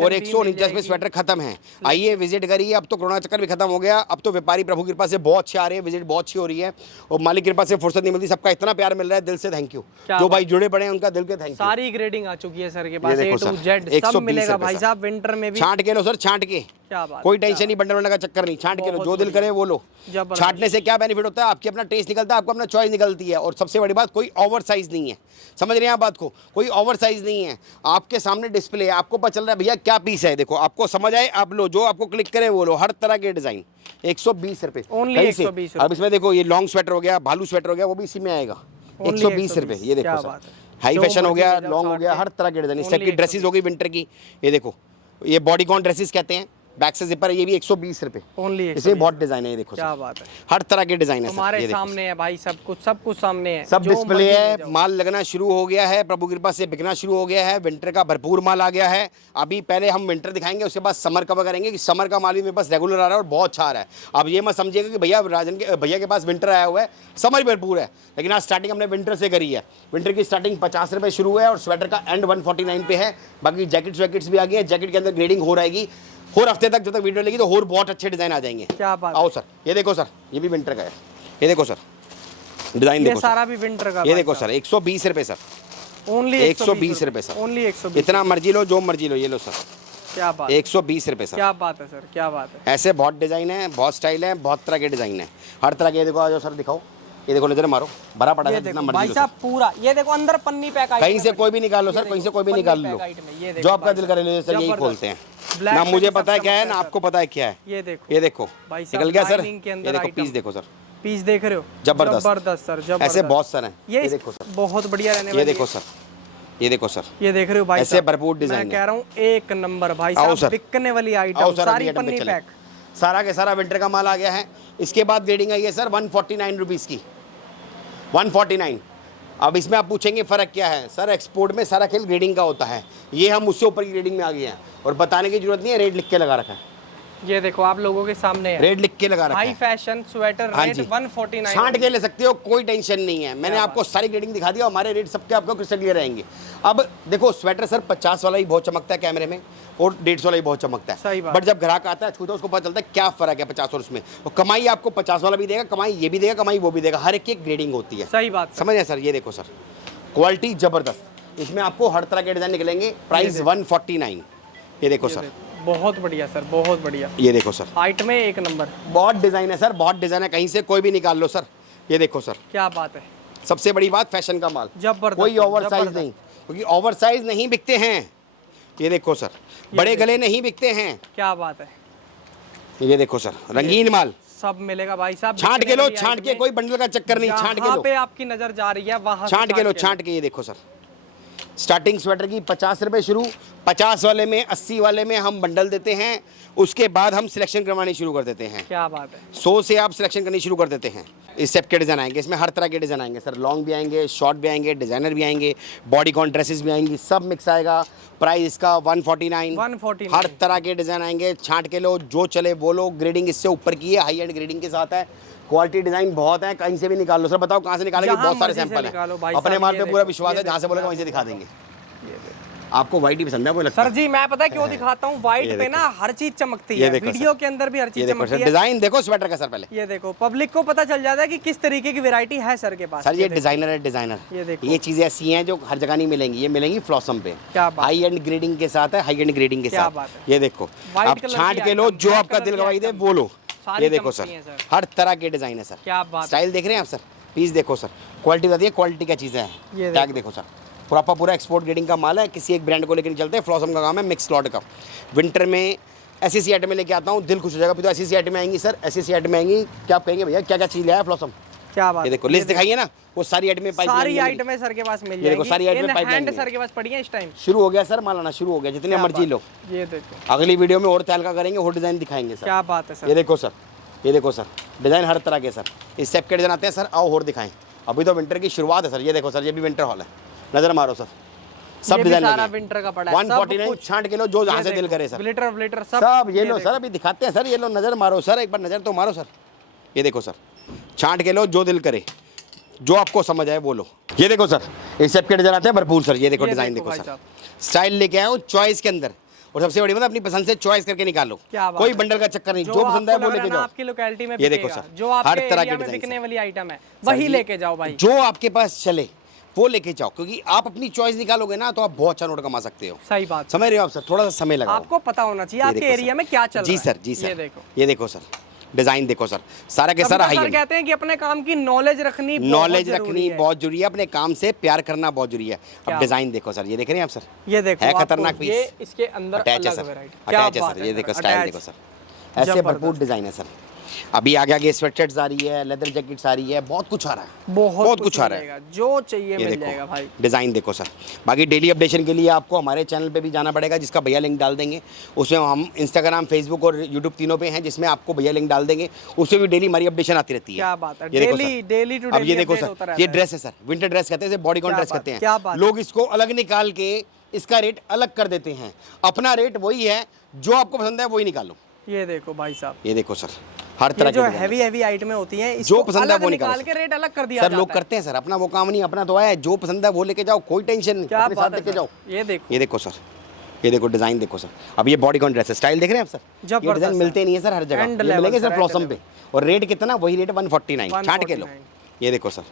और 149 में स्वेटर खत्म है। आइए विजिट करिए। अब तो कोरोना चक्कर भी खत्म हो गया, अब तो व्यापारी प्रभु कृपा से बहुत अच्छे आ रहे हैं, विजिट बहुत अच्छी हो रही है और मालिक कृपा से फुर्सत नहीं मिलती। सबका इतना प्यार मिल रहा है, दिल से थैंक यू। जो भाई जुड़े पड़े हैं उनका दिल के थैंक यू। सारी ग्रेडिंग आ चुकी है सर के पास, A to Z सब मिलेगा भाई साहब। विंटर में भी छांट के लो सर, छांट के, क्या बात, कोई टेंशन नहीं, बंडल बनने का चक्कर नहीं, छांट के लो, जो दिल करे वो लो। छांटने से क्या बेनिफिट होता है, आपकी अपना टेस्ट निकलता है, आपको अपना चॉइस निकलती है। और सबसे बड़ी बात, कोई ओवर साइज नहीं है। समझ रहे हैं आप बात को, कोई ओवर साइज नहीं है। आपके सामने डिस्प्ले है, आपको पता चल रहा है भैया क्या पीस है। देखो आपको समझ आए आप लो, जो आपको क्लिक करे वो लो। हर तरह के डिजाइन 120 रुपए ओनली 120। अब इसमें देखो ये लॉन्ग स्वेटर हो गया, भालू स्वेटर हो गया, वो भी इसी में आएगा 120 रुपए। ये देखो सर, हाई फैशन हो गया, लॉन्ग हो गया, हर तरह के डिजाइन। इस टाइप की ड्रेसेस हो गई विंटर की। ये देखो ये बॉडीकॉन ड्रेसेस कहते हैं, बैक से जिपर है, ये भी 120 रुपए ओनली। इसमें बहुत डिजाइन है, ये देखो क्या बात है, हर तरह के डिजाइन है हमारे सामने है भाई, सब कुछ सामने है, सब डिस्प्ले है। माल लगना शुरू हो गया है, प्रभु कृपा से बिकना शुरू हो गया है। विंटर का भरपूर माल आ गया है। अभी पहले हम विंटर दिखाएंगे, उसके बाद समर कवर करेंगे कि समर का माल भी मेरे पास रेगुलर आ रहा है और बहुत अच्छा आ रहा है। अब ये मत समझिएगा कि भैया भैया के पास विंटर आया हुआ है, समर भरपूर है, लेकिन आज स्टार्टिंग हमने विंटर से करी है। विंटर की स्टार्टिंग 50 रुपए शुरू है और स्वेटर का एंड 149 पे है। बाकी जैकेट्स भी आ गई है, जैकेट के अंदर ग्रेडिंग हो रहेगी। और हफ्ते तक जब तक वीडियो लेगी तो और बहुत अच्छे डिजाइन आ जाएंगे। क्या बात, आओ सर, ये देखो सर, ये भी विंटर का है। ये देखो सर डिजाइन, देखो सारा भी विंटर का। ये देखो सर 120 रुपए सर, ओनली 120 रुपए सर, ओनली 120। इतना मर्जी लो, जो मर्जी लो, ये लो सर, क्या बात, 120 रुपए सर। क्या बात है सर, क्या बात है। ऐसे बहुत डिजाइन है, बहुत स्टाइल है, बहुत तरह के डिजाइन है, हर तरह के। देखो आ सर, दिखाओ, ये देखो, नजर मारो, भरा पड़ा है जितना मर्जी भाई साहब पूरा। ये देखो अंदर पन्नी पैक, कहीं से कोई भी निकाल लो सर, कहीं से कोई भी निकाल लो, जो आपका दिल करे लो सर। यही खोलते हैं ना, मुझे पता है क्या है ना, आपको पता है क्या है। ये देखो निकल गया सर। ये देखो पीस, देखो सर, पीस देख रहे हो, जबरदस्त सर, जबरदस्त। ऐसे बहुत सारे हैं, ये देखो सर, बहुत बढ़िया रहने वाली। ये देखो सर, ये देखो सर, ये देख रहे हो भाई, ऐसे भरपूर डिजाइन। मैं कह रहा हूँ एक नंबर भाई साहब, बिकने वाली आइटम, सारी पन्नी पैक, सारा के सारा विंटर का माल आ गया है। इसके बाद ग्रेडिंग आई है सर 149 रुपीज़ की, 149। अब इसमें आप पूछेंगे फ़र्क क्या है सर, एक्सपोर्ट में सारा खेल ग्रेडिंग का होता है, ये हम उससे ऊपर की ग्रेडिंग में आ गए हैं और बताने की जरूरत नहीं है, रेट लिख के लगा रखा है। ये देखो आप लोगों के सामने है, रेट लिख के लगा रखा हाई है। फैशन स्वेटर, हाँ रेट जी। 149। छांट के ले सकते हो, कोई टेंशन नहीं है। मैंने आपको सारी ग्रेडिंग दिखा दिया, हमारे रेट सबके आपको क्रिस्टल क्लियर रहेंगे। अब देखो स्वेटर सर 50 वाला ही बहुत चमकता है कैमरे में, और 150 वाला ही बहुत चमकता सही है। बात। बट जब ग्राहक आता है छूता है उसको पता चलता है क्या फर्क है 50 और उसमें। और कमाई आपको 50 वाला भी देगा, कमाई ये भी देगा, कमाई वो भी देगा, हर एक की ग्रेडिंग होती है। सही बात समझ रहे सर? ये देखो सर, क्वालिटी जबरदस्त, इसमें आपको हर तरह के डिजाइन निकलेंगे। प्राइस 149। ये देखो सर, बहुत बढ़िया सर, बहुत बढ़िया। ये देखो सर, हाइट में एक नंबर, बहुत डिजाइन है सर, बहुत डिजाइन है, कहीं से कोई भी निकाल लो सर। ये देखो सर, क्या बात है, सबसे बड़ी बात फैशन का माल, जबरदस्त, कोई ओवर साइज जबरदस्त। नहीं, क्योंकि ओवर साइज नहीं बिकते हैं। ये देखो सर, बड़े गले नहीं बिकते हैं। क्या बात है, ये देखो सर, रंगीन माल सब मिलेगा भाई साहब। छांट के लो, छांट के, कोई बंडल का चक्कर नहीं, छांट के जहाँ लो, पे आपकी नजर जा रही है वहां छांट के लो, छांट के। ये देखो सर, स्टार्टिंग स्वेटर की 50 रुपए शुरू, 50 वाले में, 80 वाले में हम बंडल देते हैं। उसके बाद हम सिलेक्शन करवानी शुरू कर देते हैं। क्या बात है, 100 से आप सिलेक्शन करनी शुरू कर देते हैं। इस टाइप के डिज़ाइन आएंगे, इसमें हर तरह के डिज़ाइन आएंगे सर, लॉन्ग भी आएंगे, शॉर्ट भी आएंगे, डिज़ाइनर भी आएंगे, बॉडी कॉन ड्रेसेस भी आएंगी, सब मिक्स आएगा। प्राइस इसका 149। 149। हर तरह के डिज़ाइन आएंगे, छांट के लो, जो चले वो लो। ग्रेडिंग इससे ऊपर की है, हाई एंड ग्रेडिंग के साथ है। क्वालिटी डिज़ाइन बहुत है, कहीं से भी निकाल लो सर। बताओ कहाँ से निकालेंगे? जहाँ बहुत सारे मर्जी से सैंपल निकालो हैं, भाई अपने साहब। माल ये पे पूरा देखो, विश्वास ये है, जहाँ से देखो, बोलेगा वहीं से दिखा देंगे। आपको वाइट ही पसंद है, वो लगता सर जी मैं पता है क्यों दिखाता हूँ, व्हाइट पे ना हर चीज चमकती है, वीडियो के अंदर भी हर चीज चमकती है। डिज़ाइन देखो स्वेटर का सर पहले। ये देखो, पब्लिक को पता चल जाता है कि किस तरीके की वैरायटी है सर के पास। सर ये डिजाइनर है, डिजाइनर। ये देखो, ये चीजें ऐसी हैं जो हर जगह नहीं मिलेंगी, ये मिलेंगी फ्लॉसम पे। क्या बात, हाई एंड ग्रेडिंग के साथ है, हाई एंड ग्रेडिंग के क्या साथ। बात है। ये देखो, White आप कलर छांट की के लो, आइटम, जो black आपका कलर दिल की गवाही दे आइटम, वो लो। सारी ये देखो चमकती सर, हैं सर। हर तरह के डिजाइन है सर। क्या बात है। स्टाइल देख रहे हैं आप सर? पीस देखो सर, क्वालिटी बताइए, क्वालिटी क्या चीज़ है। ये टैग देखो सर, प्रॉपर पूरा एक्सपोर्ट ग्रेडिंग का माल है, किसी एक ब्रांड को लेकर नहीं चलते। फ्लॉसम का काम है, मिक्स लॉट का। विंटर में ऐसी सी आइटमें लेके आता हूँ, दिल खुश हो जाएगा। तो ऐसी सी आइटमें आएंगी सर, ऐसी सी आइटमें आएंगी, क्या आप कहेंगे भैया क्या क्या चीज़ लाया फ्लॉसम? क्या बात, ये देखो लिस्ट दिखाइए ना, वो सारी आइटमें सारी आइटमें सर के पास मिल ये देखो, जाएंगी। सारी आइटमें इन पाइपलाइन हैंड में सर के पास पड़ी है इस टाइम। शुरू हो गया सर, माल आना शुरू हो गया, जितने मर्जी लो। ये देखो, अगली वीडियो में और तहलका करेंगे, और डिजाइन दिखाएंगे सर। क्या बात है सर। ये देखो सर, ये देखो सर, डिजाइन हर तरह के सर, इस टाइप के डिजाइन आते हैं सर। आओ और दिखाएं, अभी तो विंटर की शुरुआत है सर। ये देखो सर, ये भी विंटर हॉल है, नजर मारो सर, सब डिजाइन सारा विंटर का पड़ा है, 149। छांट के लो, जो जहाँ से दिल करे सर। ग्लिटर व्लिटर सब ये लो सर, अभी दिखाते हैं सर। ये लो, नजर मारो सर, एक बार नजर तो मारो सर। ये देखो सर, छांट के लो, जो दिल करे, जो आपको समझ आए वो लो। ये देखो सर, इस टाइप के डिजाइन आते हैं भरपूर सर। ये देखो डिजाइन देखो सर, स्टाइल लेके आया हूँ चॉइस के अंदर। और सबसे बड़ी बात, अपनी पसंद से चॉइस करके निकालो, कोई बंडल का चक्कर नहीं, जो पसंद है वो लेके जाओ। आपकी लोकेलिटी में ये देखो सर, जो हर आपके तरह एरिया के में बिकने डिजाइन वाली आइटम है वही लेके जाओ भाई। जो आपके पास चले वो लेके जाओ, क्योंकि आप अपनी चॉइस निकालोगे ना तो आप बहुत अच्छा नोट कमा सकते हो। सही बात, समझ रहे हो आप सर? थोड़ा सा समय लगाओ, आपको पता होना चाहिए आपके एरिया में क्या चल रहा है। जी सर, जी सर। ये देखो, ये देखो सर, डिजाइन देखो सर, सारा के सारा हाई सर एंड। कहते हैं कि अपने काम की नॉलेज रखनी बहुत जरूरी है, अपने काम से प्यार करना बहुत जरूरी है। अब डिजाइन देखो सर, ये देख रहे हैं आप सर? ये देखो, है खतरनाक पीस। ये इसके अंदर अटैच है अलग सर, वैरायटी, अटैच है सर। ये देखो स्टाइल देखो सर, ऐसे भरपूर डिजाइन है सर। अभी आगे आगे स्वेटशर्ट्स आ रही है, लेदर जैकेट्स आ रही है, बहुत कुछ आ रहा है, बहुत कुछ आ रहा है। जो चाहिए मिल जाएगा भाई। डिजाइन देखो सर। बाकी डेली अपडेशन के लिए आपको हमारे चैनल पे भी जाना पड़ेगा, जिसका भैया लिंक डाल देंगे। उसमें हम इंस्टाग्राम, फेसबुक और यूट्यूब तीनों पे हैं, जिसमें आपको भैया लिंक डाल देंगे। उसमें भी डेली हमारी अपडेशन आती रहती है। क्या बात है, ये देखो डेली सर, डेली टू अब डेली ये देखो सर, ये ड्रेस है सर, विंटर ड्रेस कहते हैं, बॉडी कॉन ड्रेस कहते हैं। लोग इसको अलग निकाल के इसका रेट अलग कर देते हैं। अपना रेट वही है, जो आपको पसंद है वही निकालो। ये देखो भाई साहब, ये देखो सर, हर तरह जो हैवी हैवी आइटमें होती हैं, जो पसंद है वो निकाल के रेट अलग कर दिया सर। लोग करते हैं सर, अपना वो काम नहीं, अपना तो है, जो पसंद है वो लेके जाओ, कोई टेंशन नहीं, अपने साथ लेके जाओ। ये देखो, ये देखो सर, ये देखो डिजाइन देखो सर। अब ये बॉडी कॉन ड्रेस है, स्टाइल देख रहे हैं आप सर? ये डिजाइन मिलते नहीं है सर हर जगह, ये मिलेंगे सर फ्लॉसम पे। और रेट कितना? वही रेट 149। छांट के लो। ये देखो सर,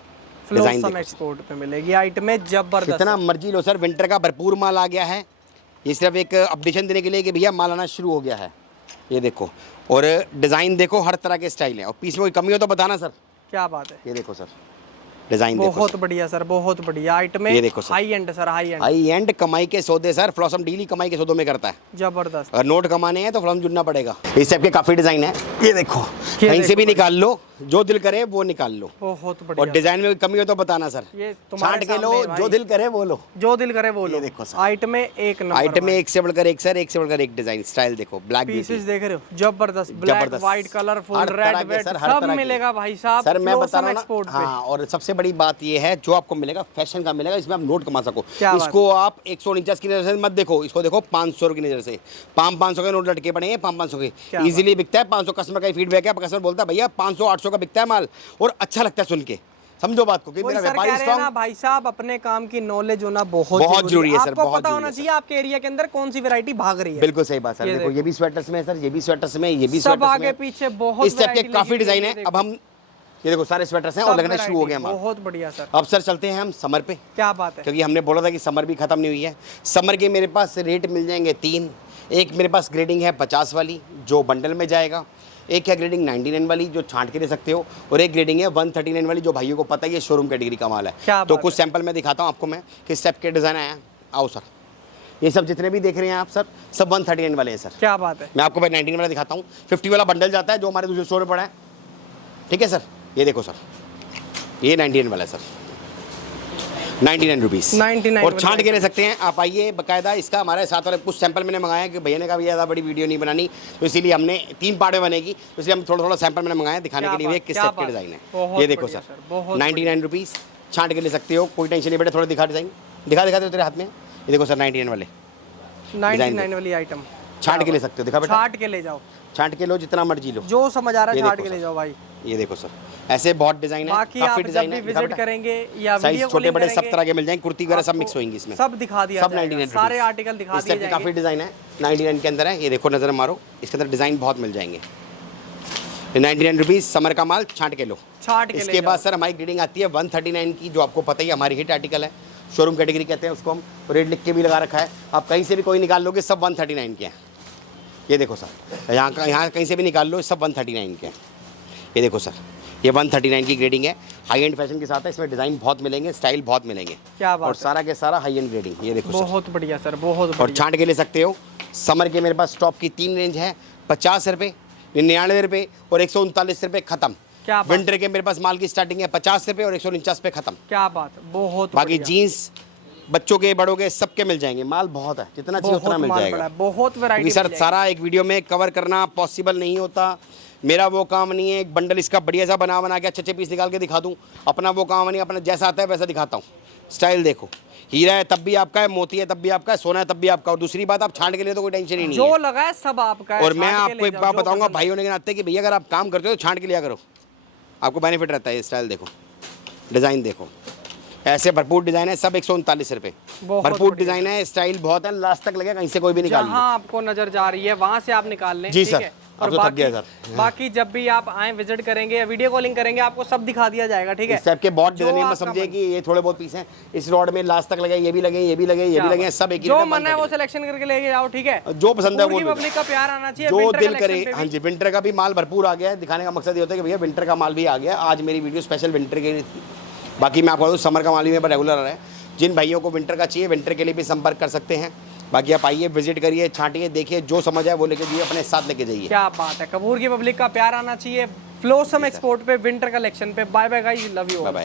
डिजाइन देखो, एक्सपोर्ट पे मिलेगी आइटमें जबरदस्त, कितना मर्जी लो सर। विंटर का भरपूर माल आ गया है, ये सिर्फ एक अपडेशन देने के लिए कि भैया माल आना शुरू हो गया है। ये देखो, और डिजाइन देखो, हर तरह के स्टाइल है। और पीस में कोई कमी हो तो बताना सर। क्या बात है, ये देखो सर, डिजाइन देखो, बहुत बढ़िया सर, बहुत बढ़िया आइटमें। ये देखो sir, high and sir, high and कमाई के सौदे सर। फ्लॉसम डेली कमाई के सौदों में करता है, जबरदस्त। अगर नोट कमाने हैं तो फ्लॉसम जुड़ना पड़ेगा। इस टाइप के काफी डिजाइन है, ये देखो, कहीं से भी निकाल लो, जो दिल करे वो निकाल लो। बहुत बढ़िया। और डिजाइन में कमी हो तो बताना सर, ये छांट के लो, जो दिल करे वो लो, जो दिल करे वो लो। ये देखो सर, आइटम में एक नंबर, आइटम में एक से बढ़कर एक सर, एक से बढ़कर एक डिजाइन। स्टाइल देखो, ब्लैक पीसेस देख रहे हो, जबरदस्त, ब्लैक व्हाइट कलरफुल, रेड वेड सब मिलेगा भाई साहब। सर मैं बता रहा हूं ना, हाँ, और सबसे बड़ी बात ये है जो आपको मिलेगा फैशन का मिलेगा, इसमें आप नोट कमा सको। इसको आप 149 की नजर से मत देखो, इसको देखो 500 की नजर से। 500 के नोट लटके पड़े हैं, 500 के इजीली बिकता है। 500 कस्टमर का फीडबैक है, कस्टमर बोलता है भैया 500 800 का बिकता है माल, और अच्छा लगता है सुन के। समझो बात को कि मेरा व्यापारी स्ट्रांग। भाई साहब अपने काम की नॉलेज होना बहुत जरूरी है सर, आपको पता होना चाहिए आपके एरिया के अंदर कौन सी वैरायटी भाग रही है। बिल्कुल सही बात सर। देखो ये भी स्वेटर्स में है सर, ये भी स्वेटर्स में, ये भी सब आगे पीछे बहुत इस टाइप के काफी डिजाइन है। अब हम ये देखो सारे स्वेटर्स हैं और लगना शुरू हो गया हमारा। बहुत बढ़िया सर। अब सर चलते हैं हम समर पे। क्या बात है, क्योंकि हमने बोला था कि समर भी खत्म नहीं हुई है। समर के मेरे पास रेट मिल जाएंगे 3। एक मेरे पास ग्रेडिंग है 50 वाली जो बंडल में जाएगा, एक है ग्रेडिंग 99 वाली जो छांट के ले सकते हो, और एक ग्रेडिंग है 139 वाली जो भाइयों को पता है ये शोरूम कैटेगरी का माल है। तो कुछ सैंपल मैं दिखाता हूँ आपको, मैं किस टाइप के डिज़ाइन आया। आओ सर, ये सब जितने भी देख रहे हैं आप सर, सब 139 वाले हैं सर। क्या बात है। मैं आपको 99 वाला दिखाता हूँ। 50 वाला बंडल जाता है जो हमारे दूसरे स्टोर में पड़ा है, ठीक है सर। ये देखो सर, ये 99 वाला है सर, 99 रुपीज़, 99 और छांट के ले सकते हैं आप। आइए बाकायदा, इसका हमारे साथ वाले कुछ सैंपल मैंने मंगाया कि भैया ने कहा ज़्यादा बड़ी वीडियो नहीं बनानी, तो इसीलिए हमने 3 पार्ट में बनेगी, तो इसलिए हम थोड़ा सैंपल मैंने मंगाया दिखाने के लिए किस टाइप के डिज़ाइन है। ये देखो सर, 99 रुपीज़, छांट के ले सकते हो, कोई टेंशन नहीं बेटा। थोड़ा दिखा डिज़ाइन, दिखा दो तेरे हाथ में। ये देखो सर 99 वाले, 99 वाली आइटम छांट के ले सकते हो। दिखा बेटा, छांट के ले जाओ, छांट के लो, जितना मर्जी लो, जो समझ आ रहा है छांट के ले जाओ भाई। ये देखो सर, ऐसे बहुत डिजाइन है, काफी डिजाइन है। विजिट करेंगे या साइज छोटे बड़े सब तरह के मिल जाएंगे, कुर्ती वगैरह सब मिक्स होंगी इसमें, सब दिखा दिया, सब 99 सारे आर्टिकल दिखा दिए जाएंगे। काफी डिजाइन है, 99 के अंदर है। ये देखो नजर मारो, इसके अंदर डिजाइन बहुत मिल जाएंगे। 99 रुपीज़ समर का माल, छांट के लो, छांट के। इसके बाद सर हमारी ग्रेडिंग आती है 139 की, जो आपको पता ही हमारी हिट आर्टिकल है, शोरूम कैटेगरी कहते हैं उसको हम, रेट लिख के भी लगा रखा है। आप कहीं से भी कोई निकाल लोगे, सब 139 के हैं। ये देखो सर, यहाँ कहीं से भी निकाल लो, सब 139 के हैं। ये देखो सर, ये 139 की ग्रेडिंग है, हाई एंड फैशन के साथ है। इसमें डिज़ाइन बहुत मिलेंगे, स्टाइल बहुत मिलेंगे। क्या बात, और सारा के सारा हाई एंड ग्रेडिंग। ये देखो बहुत बढ़िया सर, बहुत। और छांट के ले सकते हो। समर के मेरे पास टॉप की 3 रेंज है, 50 रुपये, 99 रुपये और 139 रुपये खत्म। क्या विंटर के मेरे पास माल की स्टार्टिंग है 50 रुपये और 149 रुपये खत्म। क्या बात, बहुत। बाकी जीन्स बच्चों के बड़ों के सबके मिल जाएंगे, माल बहुत है, जितना चाहिए उतना मिल जाएगा। बहुत वैरायटी सर सारा एक वीडियो में कवर करना पॉसिबल नहीं होता, मेरा वो काम नहीं है। एक बंडल इसका बढ़िया सा बना के अच्छे पीस निकाल के दिखा दूँ, अपना वो काम नहीं, अपना जैसा आता है वैसा दिखाता हूँ। स्टाइल देखो, हीरा है तब भी आपका है, मोती है तब भी आपका है, सोना है तब भी आपका। और दूसरी बात, आप छांट के लिए तो कोई टेंशन ही नहीं है, जो लगा है सब आपका है। और मैं आपको एक बात बताऊंगा भाइयों ने नाते कि भैया अगर आप काम करते हो तो छांट के लिया करो, आपको बेनिफिट रहता है। ये स्टाइल देखो, डिज़ाइन देखो, ऐसे भरपूर डिजाइन है, सब 139 रुपये, भरपूर डिजाइन है, स्टाइल बहुत है, लास्ट तक लगेगा, कहीं से कोई भी निकाल लो। जहाँ आपको नजर जा रही है वहाँ से आप निकाल लें। जी सर, और बाकी जब भी आप आए विजिट करेंगे या वीडियो कॉलिंग करेंगे, आपको सब दिखा दिया जाएगा, ठीक है। इस टाइप के बहुत डिजाइन में समझिए कि ये थोड़े बहुत पीस हैं, इस रॉड में लास्ट तक लगे, ये भी लगे, ये भी लगे, ये भी लगे, सब एक ही। जो मन है वो सिलेक्शन करके लेके जाओ, ठीक है, जो पसंद है वो। पब्लिक का प्यार आना चाहिए, जो दिल करे। हाँ जी, विंटर का भी माल भरपूर आ गया है, दिखाने का मकसद ये होता है कि भैया विंटर का माल भी आ गया। आज मेरी वीडियो स्पेशल विंटर के लिए थी, बाकी मैं आपको बता दूं समर का माल भी मेरे पास रेगुलर आ रहा है। जिन भाइयों को विंटर का चाहिए, विंटर के लिए भी संपर्क कर सकते हैं। बाकी आप आइए, विजिट करिए, छांटिए, देखिए, जो समझ आए वो लेके जाइए, अपने साथ लेके जाइए। क्या बात है, कपूर की पब्लिक का प्यार आना चाहिए। फ्लोसम एक्सपोर्ट पे विंटर कलेक्शन पे। Bye bye guys, love you, bye bye.